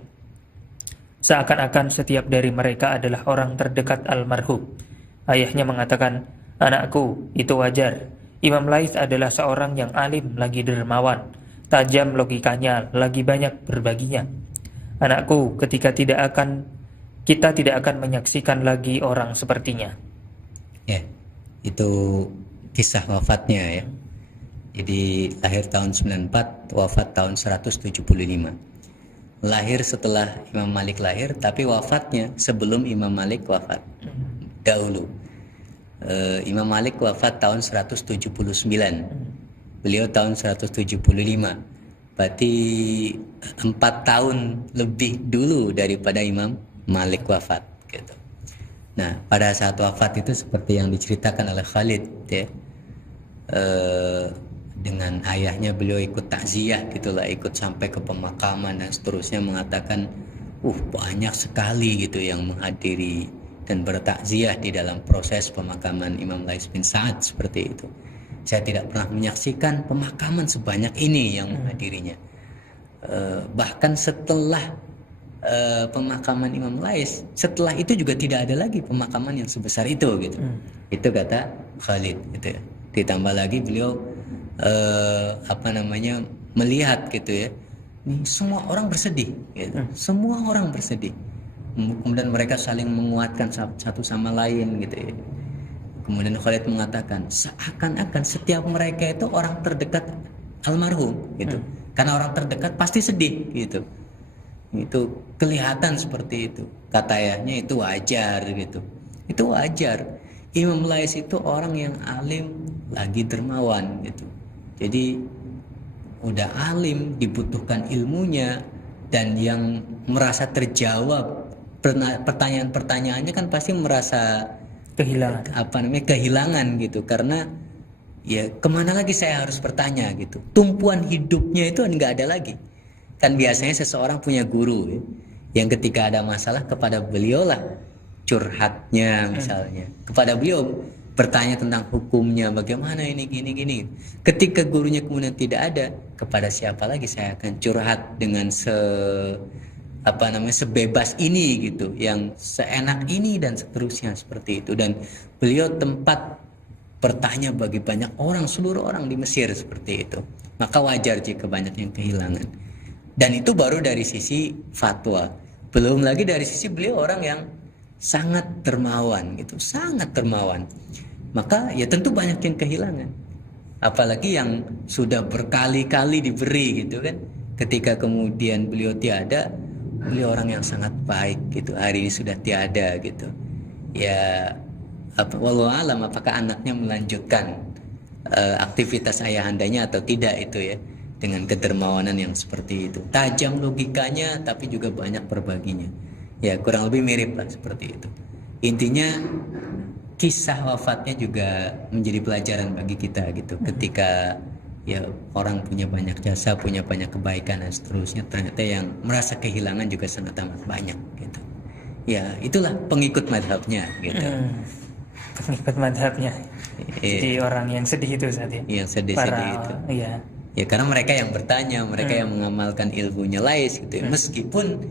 seakan-akan setiap dari mereka adalah orang terdekat almarhum. Ayahnya mengatakan, anakku, itu wajar. Imam Lais adalah seorang yang alim lagi dermawan, tajam logikanya, lagi banyak berbaginya. Anakku, kita tidak akan menyaksikan lagi orang sepertinya. Ya, itu kisah wafatnya ya. Jadi lahir tahun 94, wafat tahun 175. Lahir setelah Imam Malik lahir, tapi wafatnya sebelum Imam Malik wafat. Dahulu. Imam Malik wafat tahun 179. Beliau tahun 175. Berarti 4 tahun lebih dulu daripada Imam Malik wafat gitu. Nah, pada saat wafat itu seperti yang diceritakan oleh Khalid ya. Dengan ayahnya beliau ikut takziah gitulah, ikut sampai ke pemakaman dan seterusnya, mengatakan banyak sekali gitu yang menghadiri dan bertakziah di dalam proses pemakaman Imam Lais bin Sa'ad seperti itu. Saya tidak pernah menyaksikan pemakaman sebanyak ini yang menghadirinya. Bahkan setelah pemakaman Imam Lais, setelah itu juga tidak ada lagi pemakaman yang sebesar itu gitu. Itu kata Khalid gitu ya. Ditambah lagi beliau melihat gitu ya, ini semua orang bersedih gitu. Semua orang bersedih, kemudian mereka saling menguatkan satu sama lain gitu ya. Kemudian Khalid mengatakan seakan-akan setiap mereka itu orang terdekat almarhum gitu. Karena orang terdekat pasti sedih gitu. Itu kelihatan seperti itu. Kata ayahnya itu wajar gitu. Itu wajar. Imam Lais itu orang yang alim lagi dermawan gitu. Jadi udah alim, dibutuhkan ilmunya, dan yang merasa terjawab pertanyaan-pertanyaannya kan pasti merasa kehilangan gitu, karena ya kemana lagi saya harus bertanya gitu. Tumpuan hidupnya itu nggak ada lagi. Kan biasanya seseorang punya guru ya, yang ketika ada masalah kepada beliau lah curhatnya misalnya. Kepada beliau bertanya tentang hukumnya, bagaimana ini gini. Ketika gurunya kemudian tidak ada, kepada siapa lagi saya akan curhat dengan sebebas ini gitu, yang seenak ini dan seterusnya seperti itu. Dan beliau tempat bertanya bagi banyak orang, seluruh orang di Mesir seperti itu. Maka wajar jika banyak yang kehilangan. Dan itu baru dari sisi fatwa. Belum lagi dari sisi beliau orang yang sangat dermawan gitu, sangat dermawan. Maka ya tentu banyak yang kehilangan. Apalagi yang sudah berkali-kali diberi gitu kan. Ketika kemudian beliau tiada, beliau orang yang sangat baik gitu, hari ini sudah tiada gitu. Ya wallahu alam apakah anaknya melanjutkan aktivitas ayahandanya atau tidak itu ya, dengan kedermawanan yang seperti itu. Tajam logikanya tapi juga banyak berbaginya. Ya kurang lebih mirip lah seperti itu. Intinya kisah wafatnya juga menjadi pelajaran bagi kita gitu. Ketika ya orang punya banyak jasa, punya banyak kebaikan dan seterusnya, ternyata yang merasa kehilangan juga sangat amat banyak gitu. Ya itulah pengikut madhabnya gitu. Pengikut madhabnya. Jadi orang yang sedih itu saat ini. Yang sedih-sedih itu. Iya. Ya karena mereka yang bertanya, mereka yang mengamalkan ilmunya Lais gitu. Meskipun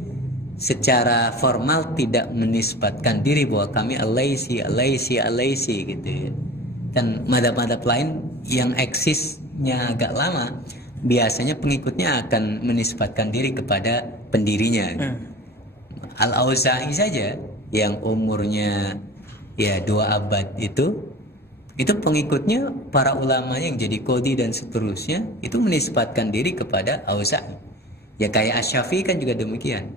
secara formal tidak menisbatkan diri bahwa kami Al-Laisi gitu ya. Dan madhab-madhab lain yang eksisnya agak lama, biasanya pengikutnya akan menisbatkan diri kepada pendirinya. Al-Auza'i saja yang umurnya ya 2 abad itu pengikutnya para ulama yang jadi qadhi dan seterusnya itu menisbatkan diri kepada Auza'i. Ya kayak Asy-Syafi'i kan juga demikian.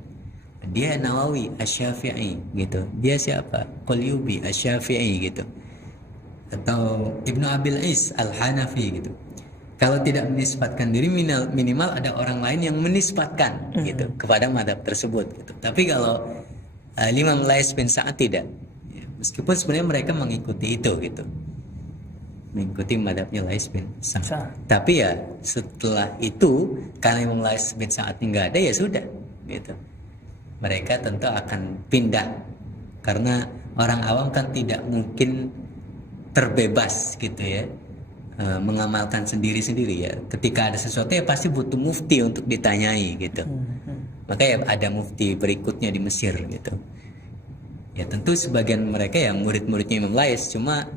Dia Nawawi Asy-Syafi'i gitu. Dia siapa? Qalyubi Asy-Syafi'i gitu. Atau Ibnu Abil Is Al-Hanafi gitu. Kalau tidak menisbatkan diri, minimal ada orang lain yang menisbatkan gitu kepada madhab tersebut gitu. Tapi kalau Imam Lais bin Sa'ad tidak ya, meskipun sebenarnya mereka mengikuti itu gitu, mengikuti madhabnya Lais bin Sa'ad. Tapi ya setelah itu karena Imam Lais bin Sa'ad nggak ada, ya sudah gitu, mereka tentu akan pindah. Karena orang awam kan tidak mungkin terbebas gitu ya, mengamalkan sendiri-sendiri ya. Ketika ada sesuatu ya pasti butuh mufti untuk ditanyai gitu. Maka ya ada mufti berikutnya di Mesir gitu. Ya tentu sebagian mereka ya murid-muridnya Imam Lais, cuma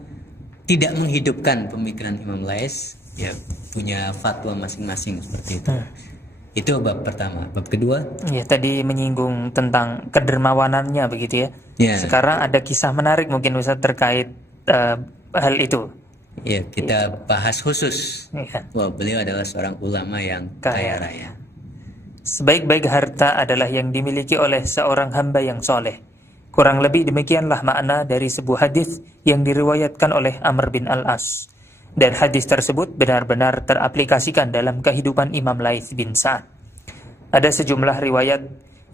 tidak menghidupkan pemikiran Imam Lais, ya punya fatwa masing-masing seperti itu. Itu bab pertama. Bab kedua, ya tadi menyinggung tentang kedermawanannya begitu ya. Ya. Sekarang ada kisah menarik mungkin Ustaz terkait hal itu. Ya kita bahas khusus. Ya. Wah, beliau adalah seorang ulama yang kaya raya. Sebaik-baik harta adalah yang dimiliki oleh seorang hamba yang soleh. Kurang lebih demikianlah makna dari sebuah hadis yang diriwayatkan oleh Amr bin Al-As. Dan hadis tersebut benar-benar teraplikasikan dalam kehidupan Imam Lais bin Sa'ad. Ada sejumlah riwayat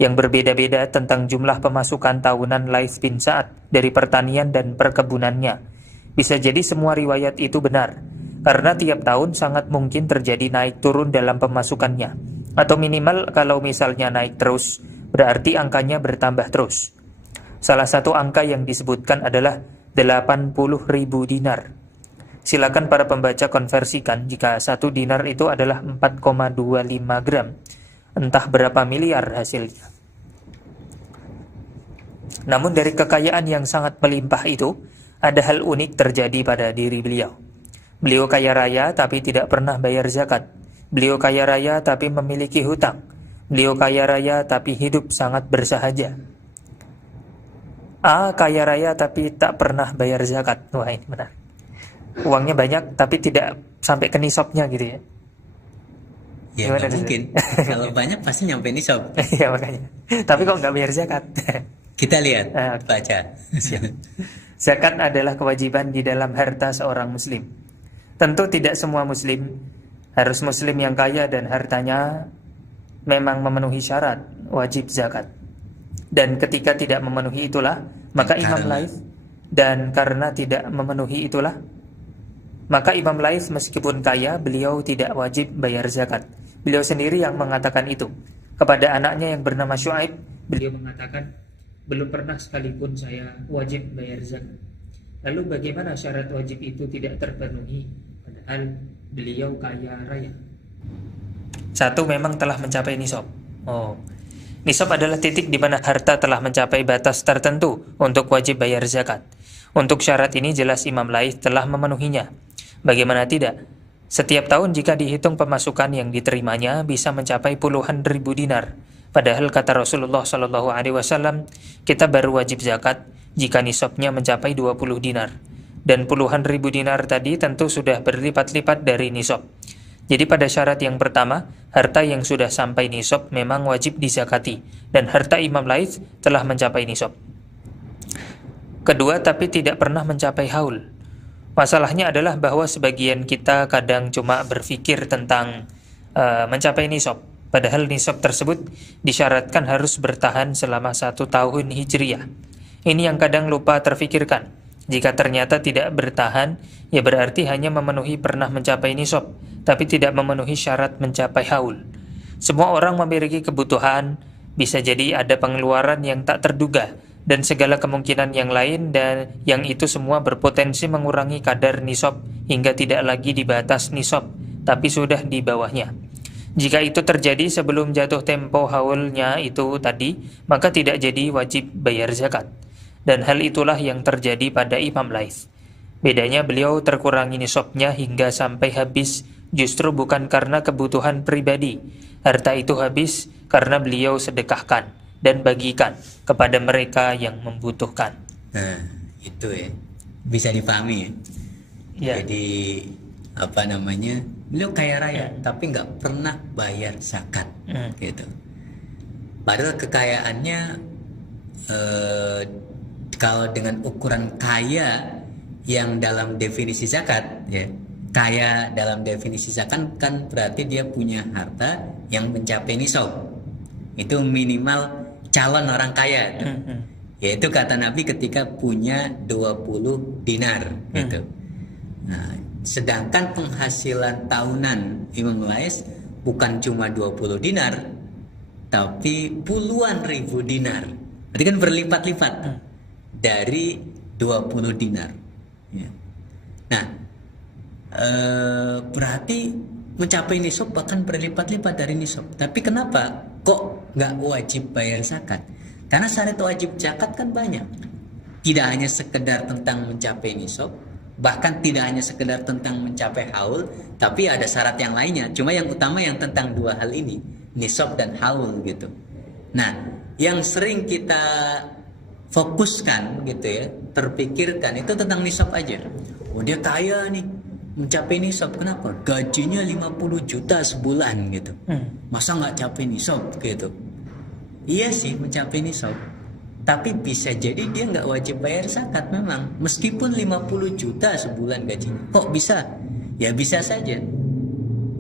yang berbeda-beda tentang jumlah pemasukan tahunan Lais bin Sa'ad dari pertanian dan perkebunannya. Bisa jadi semua riwayat itu benar, karena tiap tahun sangat mungkin terjadi naik turun dalam pemasukannya. Atau minimal kalau misalnya naik terus, berarti angkanya bertambah terus. Salah satu angka yang disebutkan adalah 80.000 dinar. Silakan para pembaca konversikan jika 1 dinar itu adalah 4,25 gram. Entah berapa miliar hasilnya. Namun dari kekayaan yang sangat melimpah itu, ada hal unik terjadi pada diri beliau. Beliau kaya raya tapi tidak pernah bayar zakat. Beliau kaya raya tapi memiliki hutang. Beliau kaya raya tapi hidup sangat bersahaja. A kaya raya tapi tak pernah bayar zakat. Wah, ini benar. Uangnya banyak tapi tidak sampai ke nisabnya gitu ya. Ya nggak mungkin. Kalau banyak pasti nyampe nisab. Iya makanya. Tapi kok nggak bayar zakat? Kita lihat, baca. Zakat adalah kewajiban di dalam harta seorang muslim. Tentu tidak semua muslim harus muslim yang kaya dan hartanya memang memenuhi syarat wajib zakat. Dan ketika tidak memenuhi itulah, maka Imam Laits dan karena tidak memenuhi itulah, maka Imam Laits meskipun kaya, beliau tidak wajib bayar zakat. Beliau sendiri yang mengatakan itu. Kepada anaknya yang bernama Syuaib, beliau mengatakan, belum pernah sekalipun saya wajib bayar zakat. Lalu bagaimana syarat wajib itu tidak terpenuhi padahal beliau kaya raya? Satu, memang telah mencapai nisab. Nisab adalah titik di mana harta telah mencapai batas tertentu untuk wajib bayar zakat. Untuk syarat ini jelas Imam Laits telah memenuhinya. Bagaimana tidak? Setiap tahun jika dihitung pemasukan yang diterimanya bisa mencapai puluhan ribu dinar. Padahal kata Rasulullah SAW, kita baru wajib zakat jika nisabnya mencapai 20 dinar. Dan puluhan ribu dinar tadi tentu sudah berlipat-lipat dari nisab. Jadi pada syarat yang pertama, harta yang sudah sampai nisab memang wajib dizakati. Dan harta Imam Laits telah mencapai nisab. Kedua, tapi tidak pernah mencapai haul. Masalahnya adalah bahwa sebagian kita kadang cuma berpikir tentang mencapai nisab. Padahal nisab tersebut disyaratkan harus bertahan selama 1 tahun hijriyah. Ini yang kadang lupa terfikirkan. Jika ternyata tidak bertahan, ya berarti hanya memenuhi pernah mencapai nisab, tapi tidak memenuhi syarat mencapai haul. Semua orang memiliki kebutuhan, bisa jadi ada pengeluaran yang tak terduga, dan segala kemungkinan yang lain, dan yang itu semua berpotensi mengurangi kadar nisab hingga tidak lagi di batas nisab, tapi sudah di bawahnya. Jika itu terjadi sebelum jatuh tempo haulnya itu tadi, maka tidak jadi wajib bayar zakat. Dan hal itulah yang terjadi pada Imam Laits. Bedanya beliau terkurangi nisabnya hingga sampai habis justru bukan karena kebutuhan pribadi. Harta itu habis karena beliau sedekahkan dan bagikan kepada mereka yang membutuhkan. Nah, itu ya. Bisa dipahami ya. Ya. Jadi beliau kaya raya tapi nggak pernah bayar zakat gitu. Padahal kekayaannya kalau dengan ukuran kaya yang dalam definisi zakat ya, kaya dalam definisi zakat kan berarti dia punya harta yang mencapai nisab. Itu minimal calon orang kaya tuh. Yaitu kata Nabi ketika punya 20 dinar gitu. Nah, sedangkan penghasilan tahunan Imam Laits bukan cuma 20 dinar tapi puluhan ribu dinar. Berarti kan berlipat-lipat dari 20 dinar ya. Nah, berarti mencapai nisab bahkan berlipat-lipat dari nisab. Tapi kenapa kok nggak wajib bayar zakat? Karena syarat wajib zakat kan banyak. Tidak hanya sekedar tentang mencapai nisab, bahkan tidak hanya sekedar tentang mencapai haul, tapi ada syarat yang lainnya. Cuma yang utama yang tentang dua hal ini, nisab dan haul gitu. Nah, yang sering kita fokuskan gitu ya, terpikirkan itu tentang nisab aja. Oh, dia kaya nih, mencapai nisab. Kenapa? Gajinya 50 juta sebulan gitu. Masa nggak capai nisab gitu? Iya sih, mencapai nisab. Tapi bisa jadi dia nggak wajib bayar zakat memang. Meskipun 50 juta sebulan gajinya. Kok bisa? Ya bisa saja.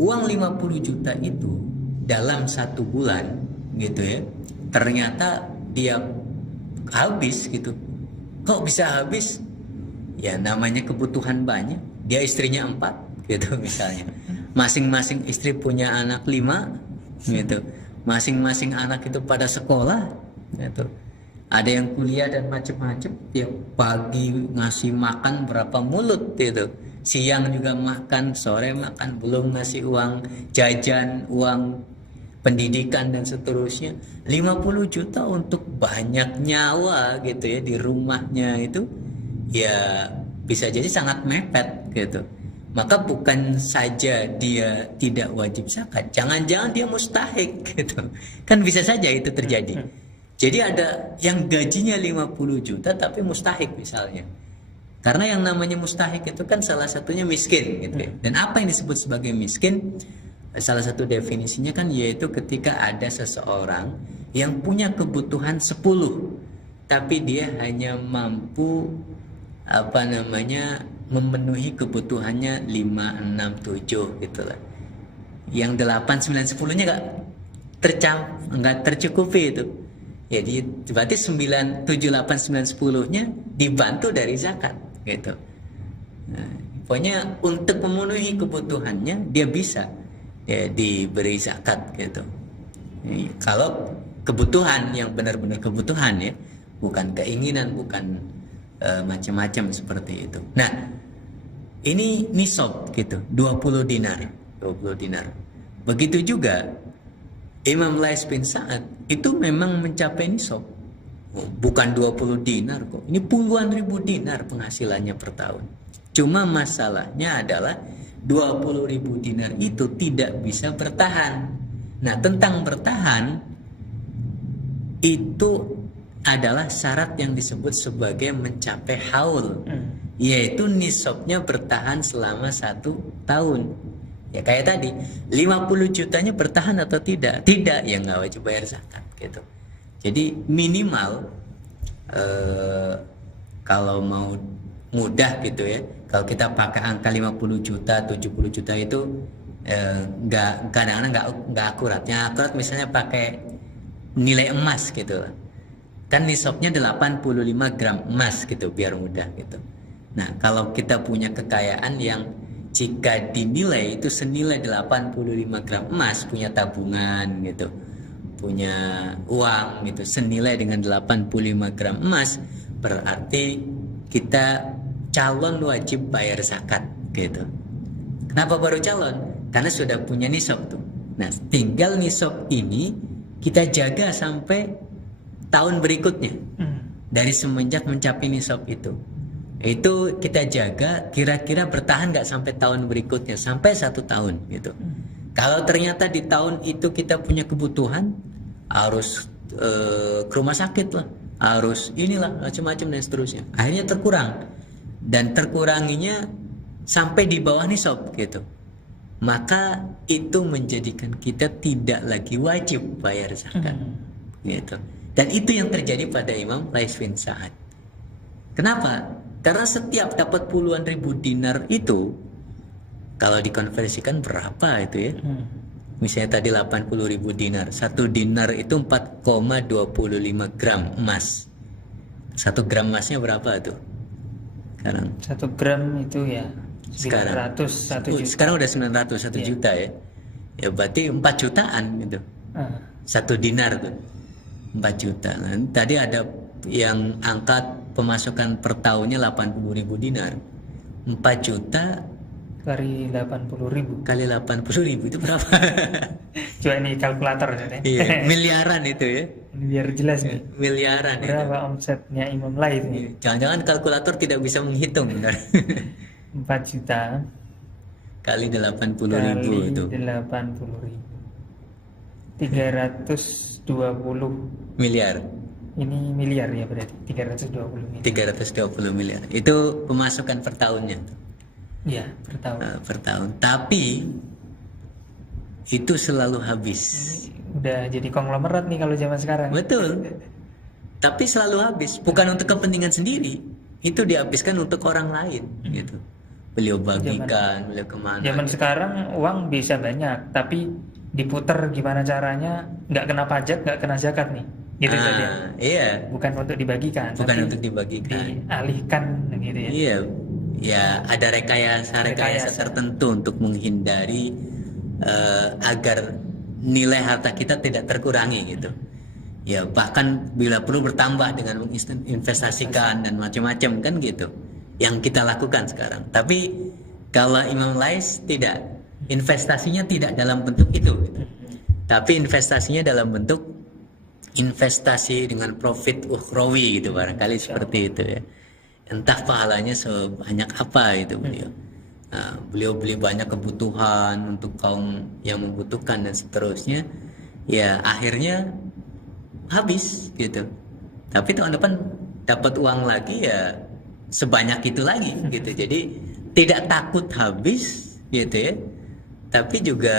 Uang 50 juta itu dalam 1 bulan gitu ya, ternyata dia habis gitu. Kok bisa habis? Ya namanya kebutuhan banyak. Dia istrinya 4 gitu misalnya. Masing-masing istri punya anak 5 gitu. Masing-masing anak itu pada sekolah gitu. Ada yang kuliah dan macam-macam. Tiap pagi ngasih makan berapa mulut gitu. Siang juga makan, sore makan, belum ngasih uang jajan, uang pendidikan dan seterusnya. 50 juta untuk banyak nyawa gitu ya di rumahnya itu ya bisa jadi sangat mepet gitu. Maka bukan saja dia tidak wajib zakat, jangan-jangan dia mustahik gitu. Kan bisa saja itu terjadi. Jadi ada yang gajinya 50 juta tapi mustahik misalnya. Karena yang namanya mustahik itu kan salah satunya miskin gitu ya. Dan apa yang disebut sebagai miskin? Salah satu definisinya kan yaitu ketika ada seseorang yang punya kebutuhan 10 tapi dia hanya mampu memenuhi kebutuhannya 5, 6, 7 gitu lah. Yang 8, 9, 10 nya nggak tercukupi itu. Jadi berarti 9, 7, 8, 9, 10 nya dibantu dari zakat gitu. Nah, pokoknya untuk memenuhi kebutuhannya dia bisa ya, diberi zakat gitu. Jadi, kalau kebutuhan yang benar-benar kebutuhan ya, bukan keinginan, bukan macam-macam seperti itu. Nah, ini nisab gitu, 20 dinar. Begitu juga Imam Lais bin Sa'ad itu memang mencapai nisab. Bukan 20 dinar kok. Ini puluhan ribu dinar penghasilannya per tahun. Cuma masalahnya adalah 20 ribu dinar itu tidak bisa bertahan. Nah, tentang bertahan itu adalah syarat yang disebut sebagai mencapai haul, yaitu nisabnya bertahan selama 1 tahun. Ya kayak tadi, 50 jutanya bertahan atau tidak? Tidak, ya nggak wajib bayar zakat gitu. Jadi minimal kalau mau mudah gitu ya, kalau kita pakai angka 50 juta, 70 juta itu kadang-kadang nggak akurat. Yang akurat misalnya pakai nilai emas gitu. Kan nisabnya 85 gram emas gitu biar mudah gitu. Nah, kalau kita punya kekayaan yang jika dinilai itu senilai 85 gram emas, punya tabungan gitu, punya uang gitu senilai dengan 85 gram emas, berarti kita calon wajib bayar zakat gitu. Kenapa baru calon? Karena sudah punya nisab tuh. Nah, tinggal nisab ini kita jaga sampai tahun berikutnya. Dari semenjak mencapai nisab itu kita jaga kira-kira bertahan nggak sampai tahun berikutnya, sampai 1 tahun gitu. Kalau ternyata di tahun itu kita punya kebutuhan, harus ke rumah sakit lah, harus inilah macam-macam dan seterusnya, akhirnya terkurang, dan terkuranginya sampai di bawah nisab gitu, maka itu menjadikan kita tidak lagi wajib bayar zakat gitu. Dan itu yang terjadi pada Imam Lais bin Sa'ad. Kenapa? Karena setiap dapat puluhan ribu dinar itu, kalau dikonversikan berapa itu ya? Misalnya tadi 80 ribu dinar. 1 dinar itu 4,25 gram emas. 1 gram emasnya berapa tuh? Sekarang 1 gram itu ya 900, 1 juta. Sekarang udah 900, 1 juta ya. Ya berarti 4 jutaan gitu. 1 dinar tuh 4 juta. Nah, tadi ada yang angkat pemasukan per tahunnya 80 ribu dinar. 4 juta kali 80 ribu. Kali 80 ribu itu berapa? Coba ini kalkulator ya. Iya, miliaran itu ya. Biar jelas nih. Miliaran berapa itu. omsetnya Imam Lais ini? Jangan-jangan kalkulator tidak bisa menghitung. 4 juta kali 80 ribu itu. 80 ribu. 320 miliar. Ini miliar ya berarti 320 miliar. 320 miliar. Itu pemasukan per tahunnya. Iya, per tahun. Per tahun. Tapi itu selalu habis. Ini udah jadi konglomerat nih kalau zaman sekarang. Betul. Tapi selalu habis, bukan untuk kepentingan sendiri. Itu dihabiskan untuk orang lain gitu. Beliau bagikan, beliau kemana. Zaman gitu. sekarang uang bisa banyak, tapi diputer gimana caranya, nggak kena pajak, nggak kena zakat nih. Gitu saja. Iya. Bukan untuk dibagikan. Bukan tapi untuk dibagikan. Dialihkan gitu ya. Iya. Ya ada rekayasa tertentu untuk menghindari agar nilai harta kita tidak terkurangi gitu. Ya bahkan bila perlu bertambah dengan menginvestasikan dan macam-macam kan gitu. Yang kita lakukan sekarang. Tapi kalau Imam Lais tidak, investasinya tidak dalam bentuk itu gitu. Tapi investasinya dalam bentuk investasi dengan profit ukhrawi gitu, barangkali seperti itu ya. Entah pahalanya sebanyak apa itu beliau. Nah, beliau beli banyak kebutuhan untuk kaum yang membutuhkan dan seterusnya. Ya akhirnya habis gitu. Tapi tahun depan dapat uang lagi ya sebanyak itu lagi gitu. Jadi tidak takut habis gitu ya. Tapi juga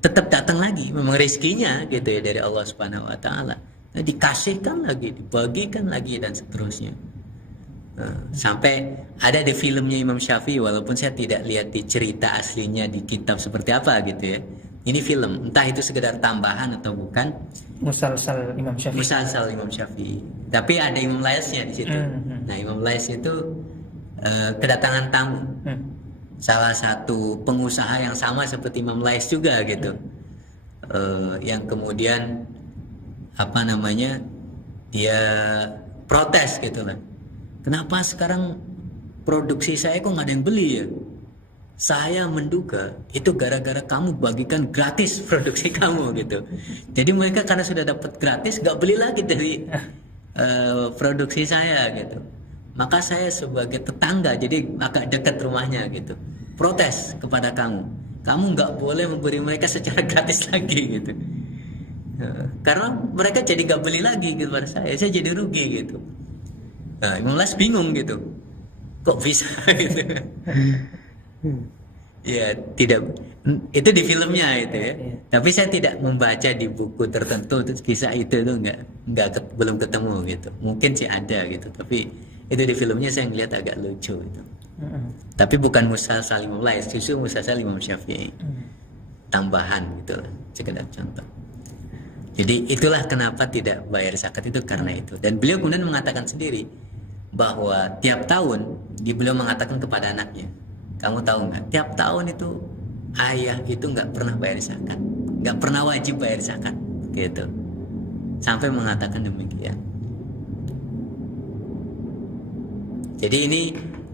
tetap datang lagi, memang rezekinya gitu ya dari Allah Subhanahu wa taala. Nah, dikasihkan lagi, dibagikan lagi dan seterusnya. Sampai ada di filmnya Imam Syafi'i, walaupun saya tidak lihat di cerita aslinya di kitab seperti apa gitu ya. Ini film, entah itu sekedar tambahan atau bukan. Musalsal Imam Syafi'i. Musalsal Imam Syafi'i. Tapi ada Imam Laisnya di situ. Nah, Imam Lais itu kedatangan tamu. Salah satu pengusaha yang sama seperti Imam Lais juga gitu. Yang kemudian dia protes gitu lah. Kenapa sekarang produksi saya kok nggak ada yang beli ya? Saya menduga itu gara-gara kamu bagikan gratis produksi kamu gitu. Jadi mereka karena sudah dapat gratis nggak beli lagi dari produksi saya gitu. Maka saya sebagai tetangga, jadi agak dekat rumahnya gitu, protes kepada kamu. Kamu nggak boleh memberi mereka secara gratis lagi gitu. Karena mereka jadi nggak beli lagi gitu pada saya jadi rugi gitu. Nah, Imam Lais bingung gitu, kok bisa gitu. Ya tidak, itu di filmnya itu ya. Tapi saya tidak membaca di buku tertentu kisah itu belum ketemu gitu. Mungkin sih ada gitu, tapi itu di filmnya saya ngeliat agak lucu gitu. Tapi bukan musalsal Imam Lais, justru musalsal Imam Syafi'i. Tambahan gitu lah, sekedar contoh. Jadi itulah kenapa tidak bayar zakat itu karena itu. Dan beliau kemudian mengatakan sendiri bahwa tiap tahun beliau mengatakan kepada anaknya, kamu tahu nggak? Tiap tahun itu ayah itu nggak pernah bayar zakat, nggak pernah wajib bayar zakat, gitu. Sampai mengatakan demikian. Jadi ini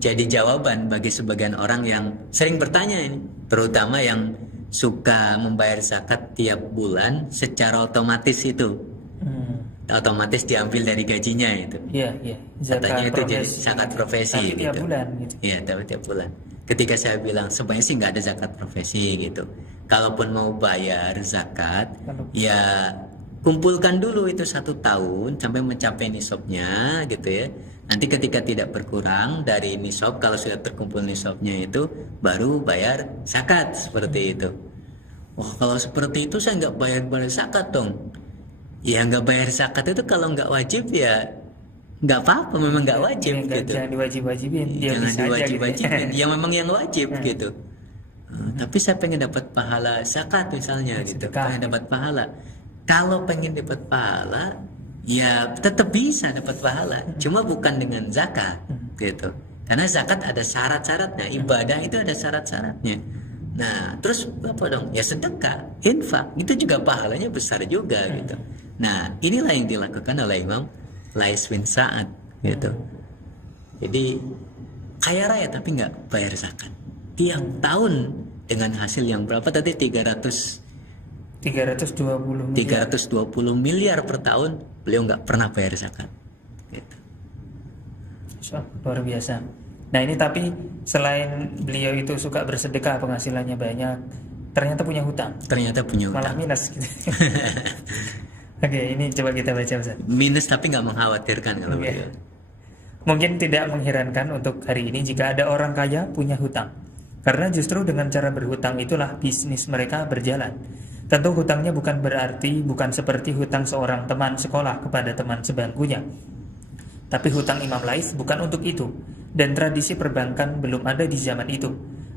jadi jawaban bagi sebagian orang yang sering bertanya ini, terutama yang suka membayar zakat tiap bulan secara otomatis itu. Otomatis diambil dari gajinya itu. Iya. Katanya itu jadi zakat profesi tapi tiap gitu. bulan gitu. Iya, tapi tiap bulan. Ketika saya bilang sebenarnya sih nggak ada zakat profesi gitu. Kalaupun mau bayar zakat, ya kumpulkan dulu itu 1 tahun sampai mencapai nisabnya gitu ya. Nanti ketika tidak berkurang dari nisab, kalau sudah terkumpul nisabnya itu baru bayar zakat seperti itu. Wah, kalau seperti itu saya nggak bayar zakat dong. Ya nggak bayar zakat itu kalau nggak wajib ya nggak apa-apa, memang nggak wajib gitu. Jangan diwajib-wajibin. Jangan diwajib-wajibin. Gitu. Ya memang yang wajib gitu. Tapi saya pengen dapat pahala zakat misalnya gitu. Pengen dapat pahala. Kalau pengen dapat pahala, ya tetap bisa dapat pahala. Cuma bukan dengan zakat gitu. Karena zakat ada syarat-syaratnya. Ibadah itu ada syarat-syaratnya. Nah, terus apa dong? Ya sedekah, infak. Itu juga pahalanya besar juga gitu. Nah, inilah yang dilakukan oleh Imam Lais bin Sa'ad gitu. Jadi kaya raya tapi nggak bayar zakat. Tiap tahun dengan hasil yang berapa tadi 320 miliar per tahun, beliau nggak pernah bayar zakat. Gitu. Luar biasa. Nah ini tapi selain beliau itu suka bersedekah, penghasilannya banyak, ternyata punya hutang. Malah minus gitu. Oke, ini coba kita baca Ustaz. Minus tapi nggak mengkhawatirkan kalau beliau. Mungkin tidak mengherankan untuk hari ini jika ada orang kaya punya hutang. Karena justru dengan cara berhutang itulah bisnis mereka berjalan. Tentu hutangnya bukan seperti hutang seorang teman sekolah kepada teman sebangkunya. Tapi hutang Imam Lais bukan untuk itu. Dan tradisi perbankan belum ada di zaman itu.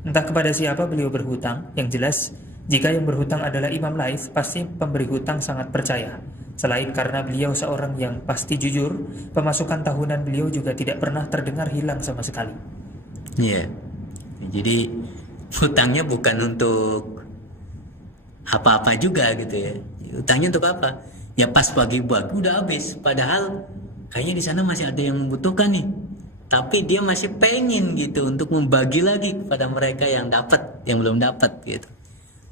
Entah kepada siapa beliau berhutang, yang jelas jika yang berhutang adalah Imam Lais, pasti pemberi hutang sangat percaya. Selain karena beliau seorang yang pasti jujur, pemasukan tahunan beliau juga tidak pernah terdengar hilang sama sekali. Iya. Jadi hutangnya bukan untuk apa-apa juga gitu ya. Hutangnya untuk apa? Ya pas bagi-bagi udah habis. Padahal kayaknya di sana masih ada yang membutuhkan nih. Tapi dia masih pengen gitu untuk membagi lagi kepada mereka yang dapat, yang belum dapat gitu.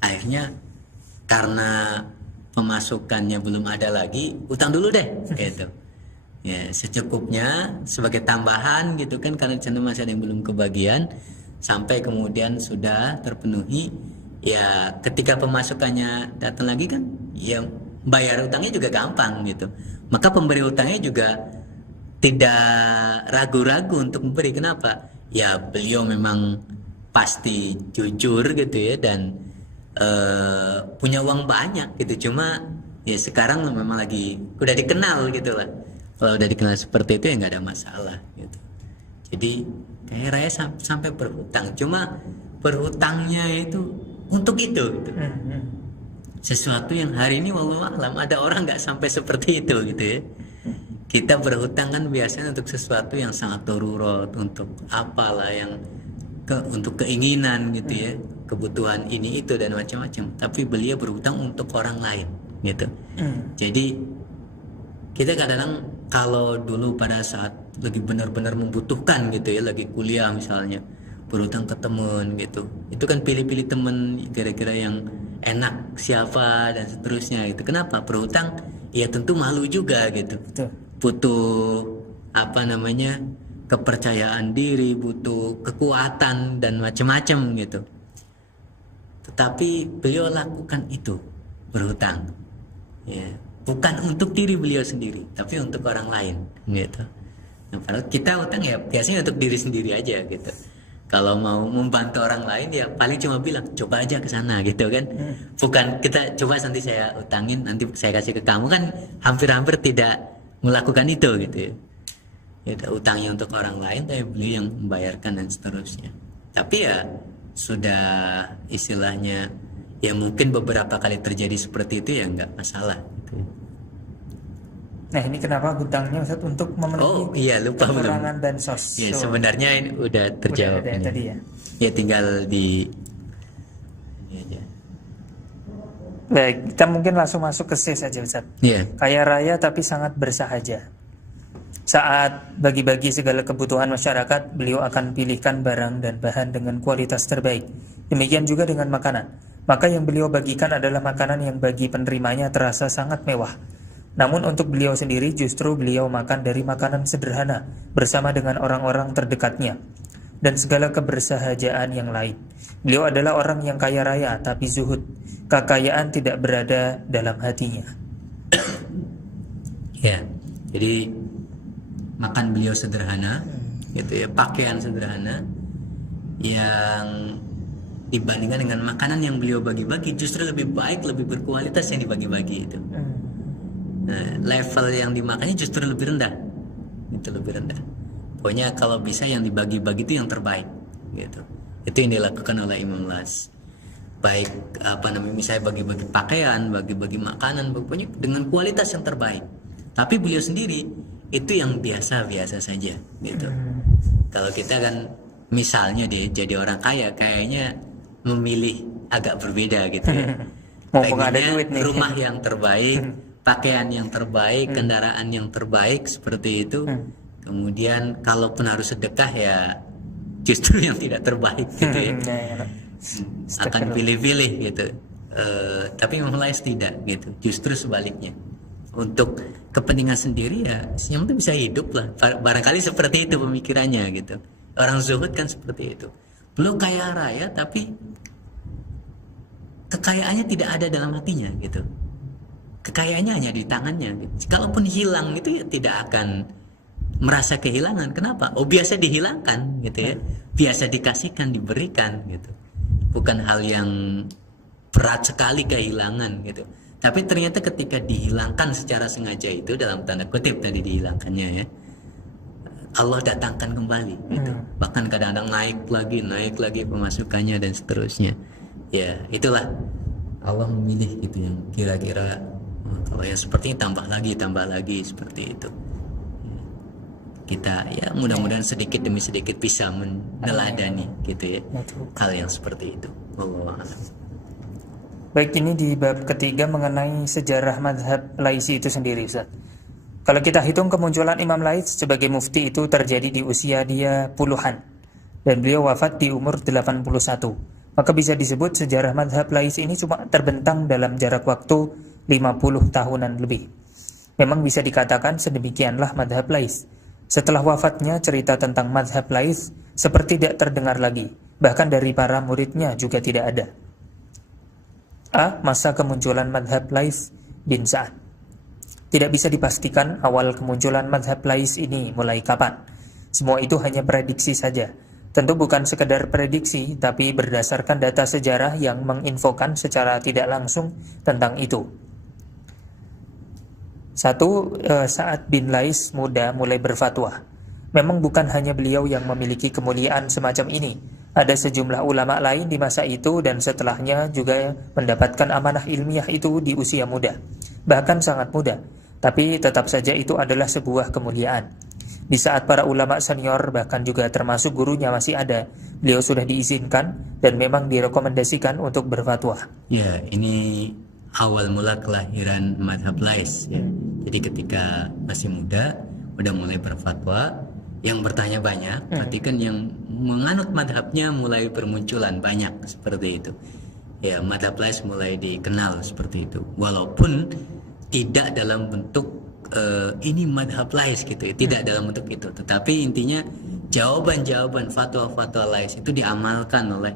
Akhirnya karena pemasukannya belum ada lagi, utang dulu deh gitu. Ya, secukupnya sebagai tambahan gitu kan, karena di sana masih ada yang belum kebagian, sampai kemudian sudah terpenuhi. Ya, ketika pemasukannya datang lagi kan, ya bayar utangnya juga gampang gitu. Maka pemberi utangnya juga tidak ragu-ragu untuk memberi. Kenapa? Ya beliau memang pasti jujur gitu ya, dan punya uang banyak gitu. Cuma ya sekarang memang lagi udah dikenal gitu lah. Kalau udah dikenal seperti itu ya nggak ada masalah gitu. Jadi kayak Raya sampai berhutang. Cuma berhutangnya itu untuk itu gitu. Sesuatu yang hari ini wallahualam ada orang nggak sampai seperti itu gitu ya. Kita berhutang kan biasanya untuk sesuatu yang sangat darurat, untuk apalah yang untuk keinginan gitu ya, kebutuhan ini itu dan macam-macam. Tapi beliau berhutang untuk orang lain gitu. Jadi kita kadang-kadang kalau dulu pada saat lagi benar-benar membutuhkan gitu ya, lagi kuliah misalnya, berhutang ke temen gitu, itu kan pilih-pilih temen kira-kira yang enak siapa dan seterusnya gitu. Kenapa berhutang? Ya tentu malu juga gitu. Betul. Butuh apa namanya, kepercayaan diri, butuh kekuatan dan macam-macam gitu. Tetapi beliau lakukan itu, berhutang ya, bukan untuk diri beliau sendiri, tapi untuk orang lain gitu. Nah, padahal kita utang ya biasanya untuk diri sendiri aja gitu. Kalau mau membantu orang lain ya paling cuma bilang coba aja ke sana gitu kan. Bukan kita coba nanti saya utangin, nanti saya kasih ke kamu, kan hampir-hampir tidak melakukan itu gitu ya. Ya utangnya untuk orang lain, tapi beliau yang membayarkan dan seterusnya. Tapi ya sudah istilahnya ya mungkin beberapa kali terjadi seperti itu ya nggak masalah gitu. Nah ini kenapa hutangnya Ustaz? Untuk memenuhi kekurangan bansos. Ya sebenarnya ini udah terjawab. Udah ada tadi ya. Ya tinggal di ini aja. Baik, kita mungkin langsung masuk ke C saja Ustaz. Iya. Kaya raya tapi sangat bersahaja. Saat bagi-bagi segala kebutuhan masyarakat, beliau akan pilihkan barang dan bahan dengan kualitas terbaik. Demikian juga dengan makanan. Maka yang beliau bagikan adalah makanan yang bagi penerimanya terasa sangat mewah. Namun untuk beliau sendiri justru beliau makan dari makanan sederhana bersama dengan orang-orang terdekatnya dan segala kebersahajaan yang lain. Beliau adalah orang yang kaya raya tapi zuhud. Kekayaan tidak berada dalam hatinya. Ya, jadi makan beliau sederhana, gitu ya, pakaian sederhana, yang dibandingkan dengan makanan yang beliau bagi-bagi justru lebih baik, lebih berkualitas yang dibagi-bagi itu. Nah, level yang dimakannya justru lebih rendah, itu lebih rendah. Pokoknya kalau bisa yang dibagi-bagi itu yang terbaik, gitu. Itu yang dilakukan oleh Imam Las. Baik apa namanya, misalnya bagi-bagi pakaian, bagi-bagi makanan, pokoknya dengan kualitas yang terbaik. Tapi beliau sendiri itu yang biasa-biasa saja, gitu. Kalau kita kan misalnya deh jadi orang kaya, kayaknya memilih agak berbeda gitu ya. Pengennya rumah yang terbaik, pakaian yang terbaik, kendaraan yang terbaik seperti itu. Kemudian kalaupun harus sedekah ya justru yang tidak terbaik gitu ya. Akan pilih-pilih gitu. Tapi memulai tidak gitu. Justru sebaliknya. Untuk kepentingan sendiri ya yang penting bisa hidup lah. Barangkali seperti itu pemikirannya gitu. Orang zuhud kan seperti itu. Belum kaya raya tapi kekayaannya tidak ada dalam hatinya gitu. Kekayaannya hanya di tangannya gitu. Kalaupun hilang itu ya tidak akan merasa kehilangan. Kenapa? Oh biasa dihilangkan gitu ya. Biasa dikasihkan, diberikan gitu. Bukan hal yang berat sekali kehilangan gitu. Tapi ternyata ketika dihilangkan secara sengaja itu, dalam tanda kutip tadi dihilangkannya ya, Allah datangkan kembali gitu. Bahkan kadang-kadang naik lagi pemasukannya dan seterusnya. Ya itulah Allah memilih gitu yang kira-kira kalau yang seperti ini tambah lagi seperti itu. Kita ya mudah-mudahan sedikit demi sedikit bisa meneladani gitu ya hal yang seperti itu. Wallahu a'lam. Baik, ini di bab ketiga mengenai sejarah mazhab Laisi itu sendiri Ustaz. Kalau kita hitung kemunculan Imam Lais sebagai mufti itu terjadi di usia dia puluhan dan beliau wafat di umur 81. Maka bisa disebut sejarah madhab Lais ini cuma terbentang dalam jarak waktu 50 tahunan lebih. Memang bisa dikatakan sedemikianlah madhab Lais. Setelah wafatnya, cerita tentang madhab Lais seperti tidak terdengar lagi. Bahkan dari para muridnya juga tidak ada. Masa kemunculan madhab Lais bin Sa'ad. Tidak bisa dipastikan awal kemunculan madhab Lais ini mulai kapan. Semua itu hanya prediksi saja. Tentu bukan sekedar prediksi, tapi berdasarkan data sejarah yang menginfokan secara tidak langsung tentang itu. Sa'ad bin Lais muda mulai berfatwa. Memang bukan hanya beliau yang memiliki kemuliaan semacam ini. Ada sejumlah ulama lain di masa itu dan setelahnya juga mendapatkan amanah ilmiah itu di usia muda. Bahkan sangat muda. Tapi tetap saja itu adalah sebuah kemuliaan. Di saat para ulama senior bahkan juga termasuk gurunya masih ada, beliau sudah diizinkan dan memang direkomendasikan untuk berfatwa. Ya, ini awal mula kelahiran madhab Lais ya. Jadi ketika masih muda udah mulai berfatwa, yang bertanya banyak, berarti kan yang menganut madhabnya mulai bermunculan banyak seperti itu. Ya, madhab Lais mulai dikenal seperti itu. Walaupun tidak dalam bentuk ini madhab Lais gitu ya, tidak dalam bentuk itu, tetapi intinya jawaban-jawaban fatwa-fatwa Lais itu diamalkan oleh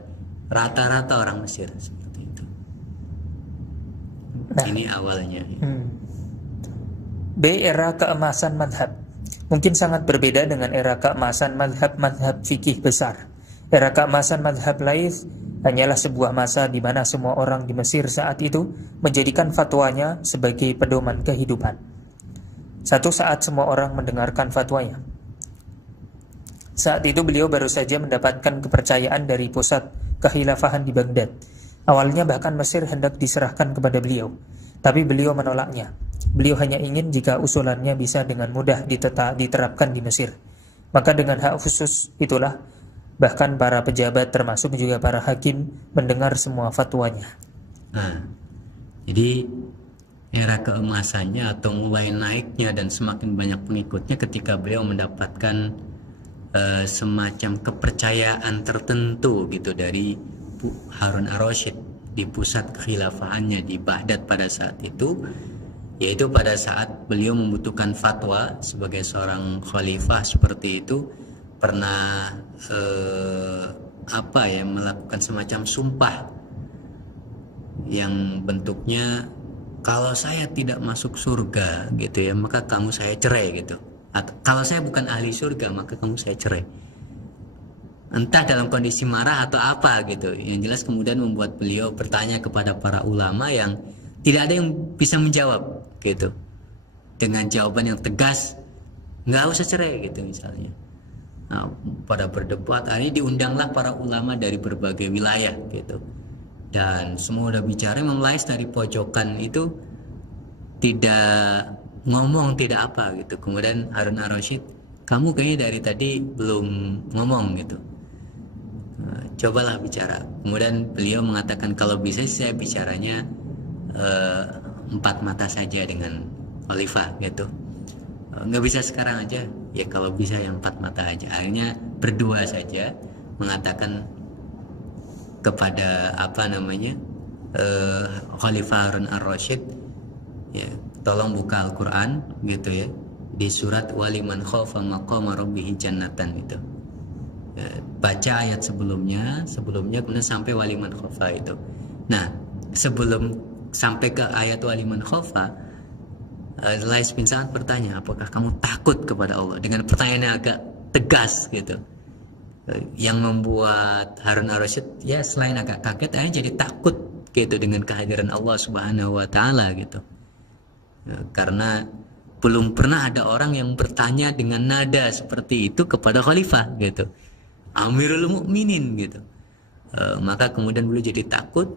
rata-rata orang Mesir seperti itu. Ini awalnya. B. Era keemasan madhab. Mungkin sangat berbeda dengan era keemasan madhab-madhab fikih besar. Era keemasan madhab Lais hanyalah sebuah masa di mana semua orang di Mesir saat itu menjadikan fatwanya sebagai pedoman kehidupan. Satu saat semua orang mendengarkan fatwanya. Saat itu beliau baru saja mendapatkan kepercayaan dari pusat kekhilafahan di Baghdad. Awalnya bahkan Mesir hendak diserahkan kepada beliau, tapi beliau menolaknya. Beliau hanya ingin jika usulannya bisa dengan mudah diterapkan di Mesir. Maka dengan hak khusus itulah bahkan para pejabat termasuk juga para hakim mendengar semua fatwanya. Jadi era keemasannya atau mulai naiknya dan semakin banyak pengikutnya ketika beliau mendapatkan semacam kepercayaan tertentu gitu dari Harun ar-Rasyid di pusat kekhilafahannya di Baghdad pada saat itu, yaitu pada saat beliau membutuhkan fatwa sebagai seorang khalifah seperti itu, pernah melakukan semacam sumpah yang bentuknya, kalau saya tidak masuk surga gitu ya, maka kamu saya cerai gitu. Atau kalau saya bukan ahli surga, maka kamu saya cerai. Entah dalam kondisi marah atau apa gitu. Yang jelas kemudian membuat beliau bertanya kepada para ulama yang tidak ada yang bisa menjawab gitu. Dengan jawaban yang tegas, nggak usah cerai gitu misalnya. Nah, pada berdebat, akhirnya diundanglah para ulama dari berbagai wilayah gitu. Dan semua udah bicara, Imam Lais dari pojokan itu tidak ngomong, tidak apa gitu. Kemudian Harun ar-Rasyid, kamu kayaknya dari tadi belum ngomong gitu, cobalah bicara. Kemudian beliau mengatakan, kalau bisa saya bicaranya 4 mata saja dengan khalifah gitu. Nggak bisa sekarang aja, ya kalau bisa yang 4 mata aja. Akhirnya berdua saja mengatakan kepada Khalifah Harun ar-Rasyid, ya, tolong buka Al-Quran gitu ya, di surat waliman khafa maqama rabbih jannatan itu. Ya, baca ayat sebelumnya kemudian sampai waliman khafa itu. Nah, sebelum sampai ke ayat waliman khafa, Lais bin Sa'ad bertanya, apakah kamu takut kepada Allah? Dengan pertanyaan yang agak tegas gitu, yang membuat Harun ar-Rasyid ya selain agak kaget, akhirnya jadi takut gitu dengan kehadiran Allah Subhanahu wa taala gitu. Ya, karena belum pernah ada orang yang bertanya dengan nada seperti itu kepada khalifah gitu, Amirul Mukminin gitu. Maka kemudian beliau jadi takut.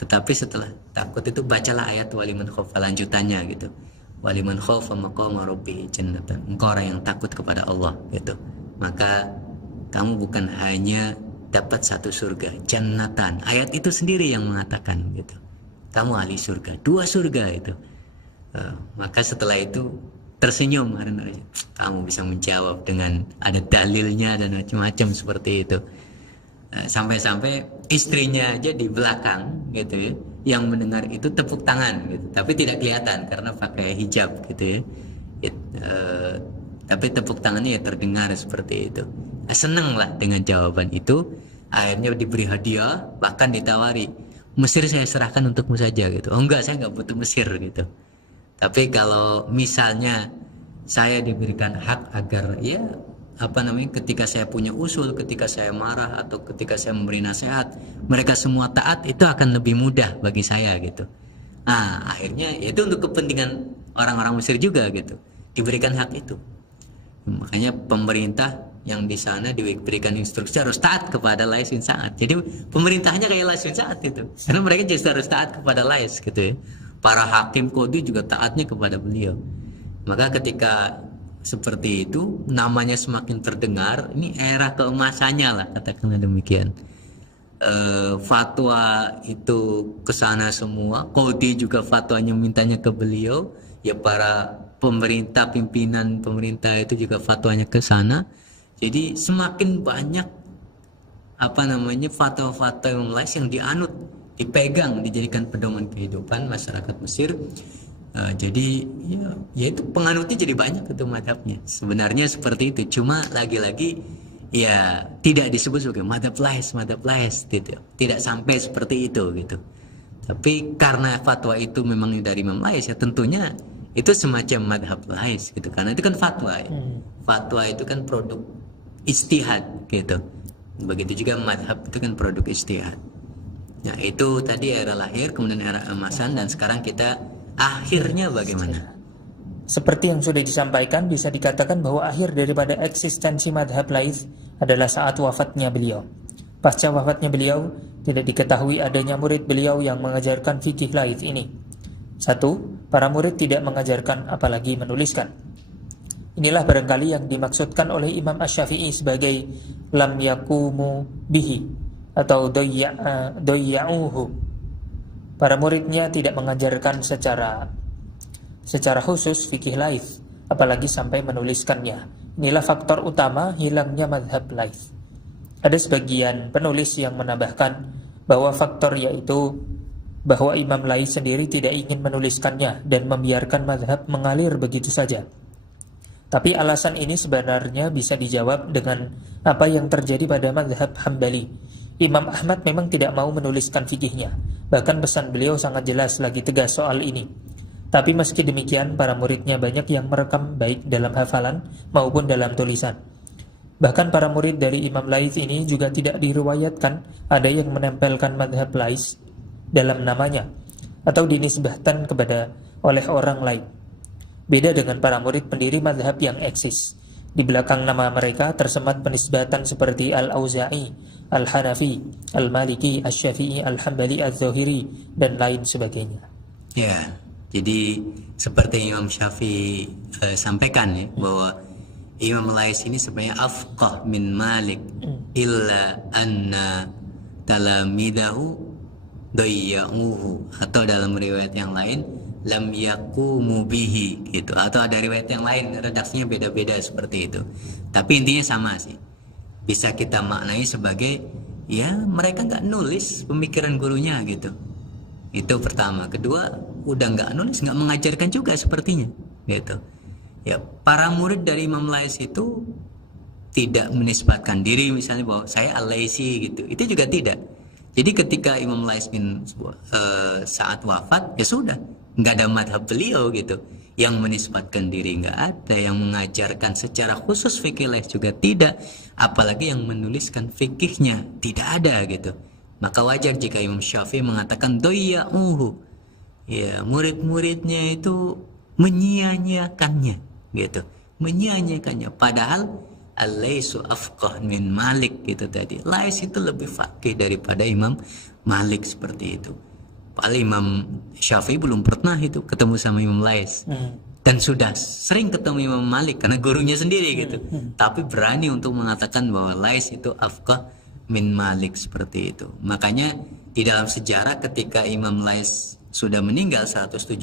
Tetapi setelah takut itu bacalah ayat waliman khafa lanjutannya gitu. Waliman khafa maqama rabbih jannatan. Engkau orang yang takut kepada Allah gitu, maka kamu bukan hanya dapat 1 surga, jannatan. Ayat itu sendiri yang mengatakan gitu, kamu ahli surga, 2 surga itu. Maka setelah itu tersenyum Harun ar-Rasyid, kamu bisa menjawab dengan ada dalilnya dan macam-macam seperti itu. Sampai-sampai istrinya aja di belakang gitu ya, yang mendengar itu tepuk tangan gitu, tapi tidak kelihatan karena pakai hijab gitu ya. Tapi tepuk tangannya ya terdengar seperti itu. Seneng lah dengan jawaban itu. Akhirnya diberi hadiah, bahkan ditawari, Mesir saya serahkan untukmu saja gitu. Oh enggak, saya enggak butuh Mesir gitu. Tapi kalau misalnya saya diberikan hak agar ya ketika saya punya usul, ketika saya marah atau ketika saya memberi nasihat, mereka semua taat, itu akan lebih mudah bagi saya gitu. Nah, akhirnya itu untuk kepentingan orang-orang Mesir juga gitu. Diberikan hak itu. Makanya pemerintah yang di sana diberikan instruksi harus taat kepada Lais bin Sa'ad. Jadi pemerintahnya kayak Lais bin Sa'ad itu. Karena mereka juga harus taat kepada Lais gitu ya. Para hakim qadhi juga taatnya kepada beliau. Maka ketika seperti itu namanya semakin terdengar, ini era keemasannya lah katakanlah demikian. Fatwa itu ke sana semua, qadhi juga fatwanya mintanya ke beliau, ya para pemerintah, pimpinan pemerintah itu juga fatwanya ke sana. Jadi semakin banyak fatwa-fatwa Imam Lais yang dianut, dipegang, dijadikan pedoman kehidupan masyarakat Mesir. Jadi ya itu penganutnya jadi banyak itu madhabnya. Sebenarnya seperti itu, cuma lagi-lagi ya tidak disebut sebagai madhab Lais, tidak sampai seperti itu gitu. Tapi karena fatwa itu memang dari Imam Lais, ya tentunya itu semacam madhab Lais gitu, karena itu kan fatwa ya. Fatwa itu kan produk ijtihad gitu. Begitu juga madhab itu kan produk ijtihad. Ya itu tadi era lahir, kemudian era emasan, dan sekarang kita akhirnya bagaimana? Seperti yang sudah disampaikan, bisa dikatakan bahwa akhir daripada eksistensi madhab Lais adalah saat wafatnya beliau. Pasca wafatnya beliau, tidak diketahui adanya murid beliau yang mengajarkan fikih Lais ini. 1. Para murid tidak mengajarkan apalagi menuliskan. Inilah barangkali yang dimaksudkan oleh Imam Asy-Syafi'i sebagai lam yakumu bihi atau doyya'uhu. Para muridnya tidak mengajarkan secara khusus fikih Lais, apalagi sampai menuliskannya. Inilah faktor utama hilangnya madhab Lais. Ada sebagian penulis yang menambahkan bahwa faktor yaitu bahwa Imam Lais sendiri tidak ingin menuliskannya dan membiarkan madhab mengalir begitu saja. Tapi alasan ini sebenarnya bisa dijawab dengan apa yang terjadi pada madhab Hambali. Imam Ahmad memang tidak mau menuliskan fikihnya. Bahkan pesan beliau sangat jelas lagi tegas soal ini. Tapi meski demikian, para muridnya banyak yang merekam baik dalam hafalan maupun dalam tulisan. Bahkan para murid dari Imam Lais ini juga tidak diriwayatkan ada yang menempelkan madhab Lais dalam namanya atau dinisbahkan kepada oleh orang lain. Beda dengan para murid pendiri madhab yang eksis. Di belakang nama mereka tersemat penisbatan seperti Al-Auza'i, Al-Hanafi, Al-Maliki, Asy-Syafi'i, Al-Hambali, Al-Zahiri, dan lain sebagainya. Ya, jadi seperti Imam Syafi'i sampaikan ya, bahwa Imam Lais ini sebenarnya afqah min Malik, illa anna talamidahu doyya'uhu, atau dalam riwayat yang lain lam yakumu bihi gitu, atau ada riwayat yang lain redaksinya beda-beda seperti itu. Tapi intinya sama sih. Bisa kita maknai sebagai ya mereka nggak nulis pemikiran gurunya gitu. Itu pertama. Kedua, udah nggak nulis, nggak mengajarkan juga sepertinya gitu. Ya, para murid dari Imam Lais itu tidak menisbatkan diri misalnya bahwa saya Al-Laisi gitu. Itu juga tidak. Jadi ketika Imam Lais bin saat wafat, ya sudah, nggak ada madhab beliau gitu. Yang menisbatkan diri nggak ada, yang mengajarkan secara khusus fikih Lais juga tidak, apalagi yang menuliskan fikihnya tidak ada gitu. Maka wajar jika Imam Syafi'i mengatakan doyya'uhu, ya murid-muridnya itu menyia-nyiakannya gitu, menyia-nyiakannya. Padahal Al-Laisu afqah min Malik gitu tadi. Lais itu lebih faqih daripada Imam Malik seperti itu. Paling Imam Syafi'i belum pernah itu ketemu sama Imam Lais. Dan sudah sering ketemu Imam Malik karena gurunya sendiri gitu. Tapi berani untuk mengatakan bahwa Lais itu afqah min Malik seperti itu. Makanya di dalam sejarah ketika Imam Lais sudah meninggal 175,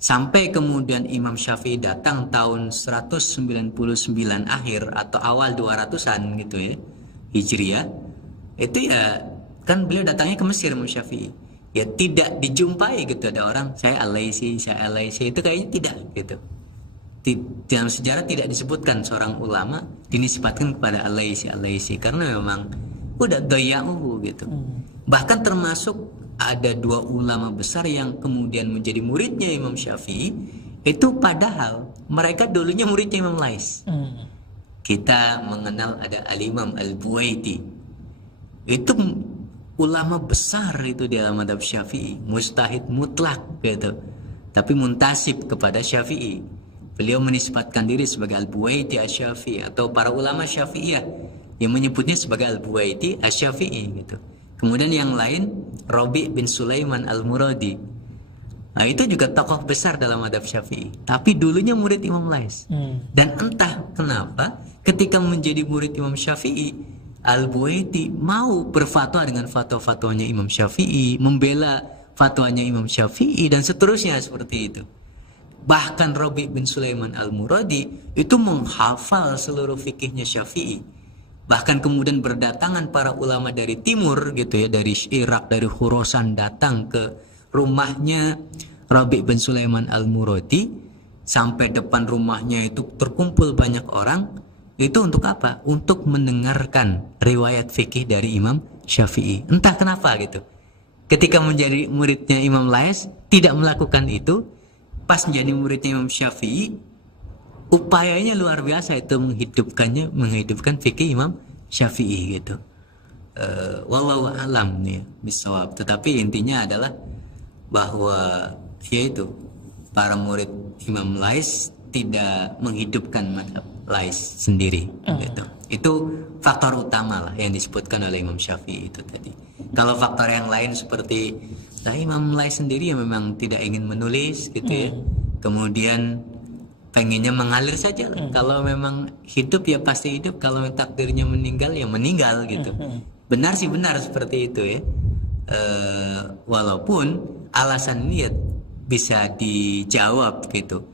sampai kemudian Imam Syafi'i datang tahun 199 akhir atau awal 200-an gitu ya. Hijriah, itu ya kan beliau datangnya ke Mesir Imam Syafi'i. Ya tidak dijumpai gitu ada orang saya Al-Laisi itu kayaknya tidak gitu. Dalam sejarah tidak disebutkan seorang ulama dinisbatkan kepada Al-Laisi karena memang udah doya'uhu gitu. Bahkan termasuk ada 2 ulama besar yang kemudian menjadi muridnya Imam Syafi'i, itu padahal mereka dulunya muridnya Imam Lais. Kita mengenal ada Al-Imam Al-Buwaiti. Itu ulama besar itu di dalam madhab Syafi'i, mujtahid mutlak gitu. Tapi muntasib kepada Syafi'i. Beliau menisbatkan diri sebagai Al-Buwaiti Asy-Syafi'i, atau para ulama Syafi'iyah yang menyebutnya sebagai Al-Buwaiti Asy-Syafi'i gitu. Kemudian yang lain Rabi' bin Sulaiman Al-Muradi. Nah, itu juga tokoh besar dalam madhab Syafi'i, tapi dulunya murid Imam Lais. Dan entah kenapa ketika menjadi murid Imam Syafi'i, Al-Buwaiti mau berfatwa dengan fatwa-fatwanya Imam Syafi'i, membela fatwanya Imam Syafi'i, dan seterusnya seperti itu. Bahkan Rabi' bin Sulaiman Al-Muradi itu menghafal seluruh fikihnya Syafi'i. Bahkan kemudian berdatangan para ulama dari timur gitu ya, dari Irak, dari Khurasan, datang ke rumahnya Rabi' bin Sulaiman Al-Muradi. Sampai depan rumahnya itu terkumpul banyak orang. Itu untuk apa? Untuk mendengarkan riwayat fikih dari Imam Syafi'i. Entah kenapa gitu. Ketika menjadi muridnya Imam Lais tidak melakukan itu. Pas menjadi muridnya Imam Syafi'i, upayanya luar biasa itu menghidupkan fikih Imam Syafi'i gitu. Wallahu a'lam nih bisawab. Tetapi intinya adalah bahwa yaitu para murid Imam Lais tidak menghidupkan madhab Lais sendiri gitu. Itu faktor utama lah yang disebutkan oleh Imam Syafi'i itu tadi. Kalau faktor yang lain seperti Imam Lais sendiri yang memang tidak ingin menulis gitu ya. Kemudian pengennya mengalir saja lah. Kalau memang hidup ya pasti hidup, kalau takdirnya meninggal ya meninggal gitu. Benar sih benar seperti itu ya. Walaupun alasan ini ya bisa dijawab gitu.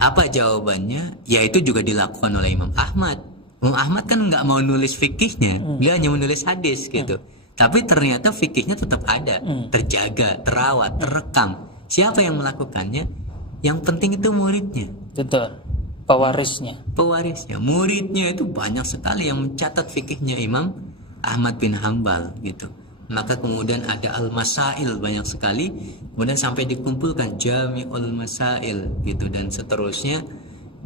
Apa jawabannya? Ya itu juga dilakukan oleh Imam Ahmad. Imam Ahmad kan nggak mau nulis fikihnya, dia hanya menulis hadis gitu. Tapi ternyata fikihnya tetap ada, terjaga, terawat, terekam. Siapa yang melakukannya? Yang penting itu muridnya. Betul. Pewarisnya. Muridnya itu banyak sekali yang mencatat fikihnya Imam Ahmad bin Hambal gitu. Maka kemudian ada Al-Masail banyak sekali, kemudian sampai dikumpulkan Jami'ul Masail gitu dan seterusnya,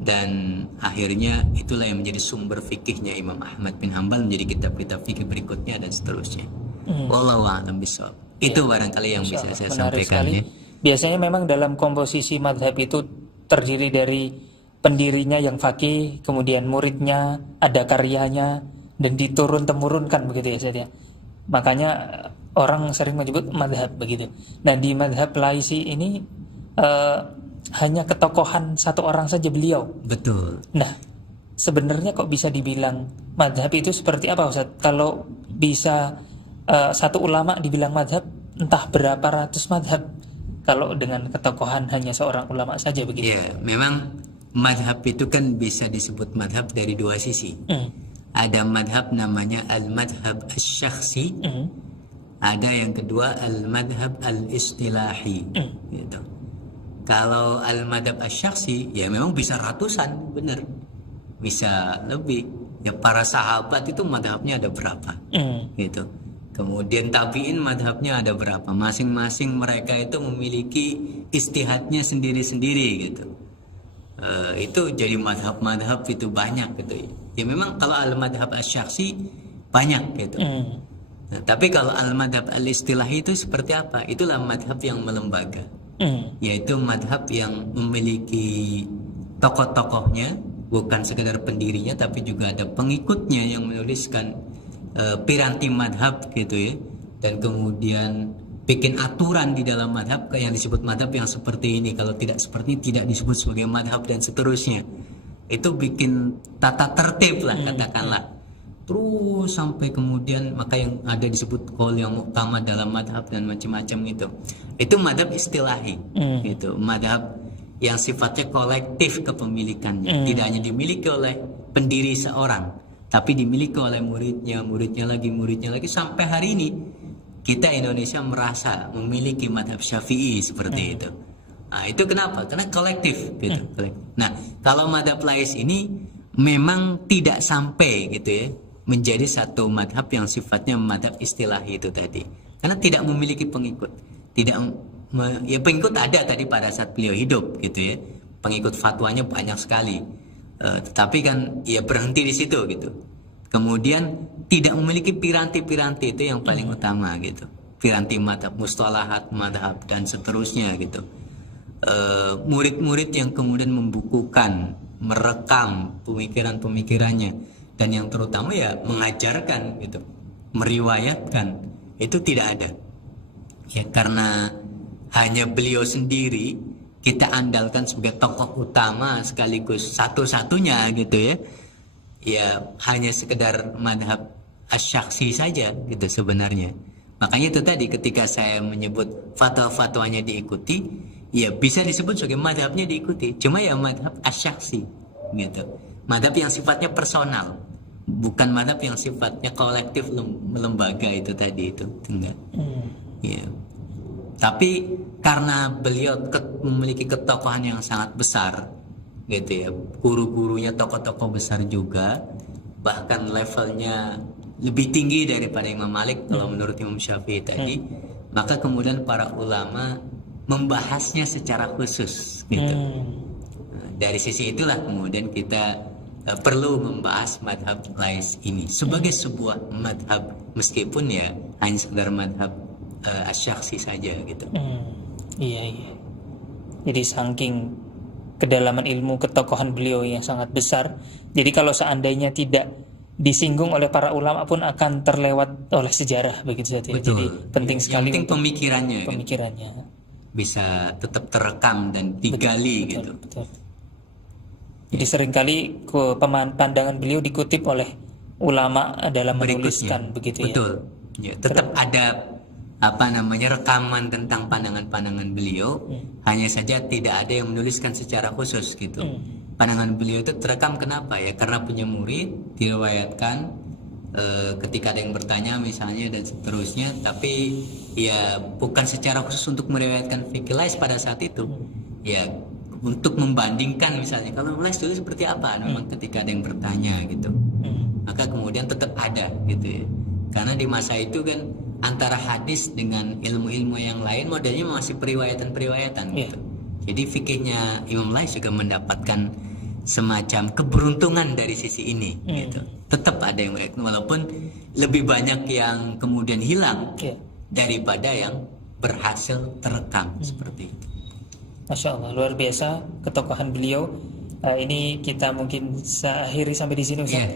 dan akhirnya itulah yang menjadi sumber fikihnya Imam Ahmad bin Hambal menjadi kitab-kitab fikih berikutnya dan seterusnya. Wallahu a'lam bishawab. Itu barangkali yang bisa saya sampaikan ya. Biasanya memang dalam komposisi madhab itu terdiri dari pendirinya yang faqih, kemudian muridnya, ada karyanya, dan diturun-temurunkan begitu ya Ustaz ya. Makanya orang sering menyebut madhab begitu. Nah di madhab Laisi ini hanya ketokohan satu orang saja beliau. Betul. Nah sebenarnya kok bisa dibilang madhab itu seperti apa Ustaz? Kalau bisa satu ulama dibilang madhab, entah berapa ratus madhab kalau dengan ketokohan hanya seorang ulama saja begitu. Ya memang madhab itu kan bisa disebut madhab dari 2 sisi. Ada madhab namanya al-madhab asy-syakhsi, ada yang kedua al-madhab al-istilahi gitu. Kalau al-madhab asy-syakhsi ya memang bisa ratusan, benar, bisa lebih ya. Para sahabat itu madhabnya ada berapa gitu. Kemudian tabi'in madhabnya ada berapa, masing-masing mereka itu memiliki istihadnya sendiri-sendiri gitu. Itu jadi madhab-madhab itu banyak gitu ya. Memang kalau al-madhab asy-syakhsi banyak gitu. Nah, tapi kalau al-madhab al-istilahi itu seperti apa? Itulah madhab yang melembaga. Yaitu madhab yang memiliki tokoh-tokohnya, bukan sekedar pendirinya tapi juga ada pengikutnya yang menuliskan piranti madhab gitu ya. Dan kemudian bikin aturan di dalam madhab yang disebut madhab yang seperti ini, kalau tidak seperti ini tidak disebut sebagai madhab dan seterusnya. Itu bikin tata tertib lah katakanlah. Terus sampai kemudian maka yang ada disebut qaul yang muktamad dalam madhab dan macam-macam itu. Itu madhab istilahi gitu. Madhab yang sifatnya kolektif kepemilikannya, tidak hanya dimiliki oleh pendiri seorang, tapi dimiliki oleh muridnya lagi sampai hari ini kita Indonesia merasa memiliki madhab Syafi'i seperti itu. Nah, itu kenapa? Karena kolektif gitu. Nah, kalau madhab Lais ini memang tidak sampai gitu ya menjadi satu madhab yang sifatnya madhab istilahi itu tadi, karena tidak memiliki pengikut. Ya pengikut ada tadi pada saat beliau hidup gitu ya, pengikut fatwanya banyak sekali, tetapi kan ya berhenti di situ gitu. Kemudian tidak memiliki piranti-piranti, itu yang paling utama gitu, piranti madhab, mustalahat madhab dan seterusnya gitu. Murid-murid yang kemudian membukukan, merekam pemikiran-pemikirannya, dan yang terutama ya mengajarkan gitu, meriwayatkan, itu tidak ada ya, karena hanya beliau sendiri kita andalkan sebagai tokoh utama sekaligus satu-satunya gitu ya. Ya hanya sekedar madhab asyaksi saja gitu sebenarnya. Makanya itu tadi ketika saya menyebut fatwa-fatwanya diikuti, ya bisa disebut sebagai madhabnya diikuti, cuma ya madhab asyaksi gitu, madhab yang sifatnya personal, bukan madhab yang sifatnya kolektif lembaga itu tadi itu enggak. Ya. Tapi karena beliau memiliki ketokohan yang sangat besar gitu ya, guru-gurunya tokoh-tokoh besar juga, bahkan levelnya lebih tinggi daripada Imam Malik kalau menurut Imam Syafi'i tadi, maka kemudian para ulama membahasnya secara khusus gitu. Dari sisi itulah kemudian kita perlu membahas madhab Lais ini sebagai sebuah madhab, meskipun ya hanya sekedar madhab asyaksi saja gitu. Iya. Jadi saking kedalaman ilmu ketokohan beliau yang sangat besar, jadi kalau seandainya tidak disinggung oleh para ulama pun akan terlewat oleh sejarah begitu saja. Jadi penting sekali untuk pemikirannya kan? Bisa tetap terekam dan digali gitu. Betul. Jadi seringkali pandangan beliau dikutip oleh ulama dalam menuliskan begitu ya. Betul. Ya, tetap ada rekaman tentang pandangan-pandangan beliau, hanya saja tidak ada yang menuliskan secara khusus gitu. Pandangan beliau itu terekam, kenapa ya? Karena punya murid, diriwayatkan ketika ada yang bertanya misalnya dan seterusnya, tapi ya bukan secara khusus untuk meriwayatkan fikih Lais pada saat itu. Ya untuk membandingkan misalnya kalau Lais dulu seperti apa, memang ketika ada yang bertanya gitu. Maka kemudian tetap ada gitu ya. Karena di masa itu kan antara hadis dengan ilmu-ilmu yang lain modelnya masih periwayatan gitu. Jadi fikihnya Imam Lais juga mendapatkan semacam keberuntungan dari sisi ini gitu. Tetap ada yang walaupun lebih banyak yang kemudian hilang daripada yang berhasil terekam seperti itu. Masya Allah, luar biasa ketokohan beliau. Ini kita mungkin akhiri sampai di sini Ustaz.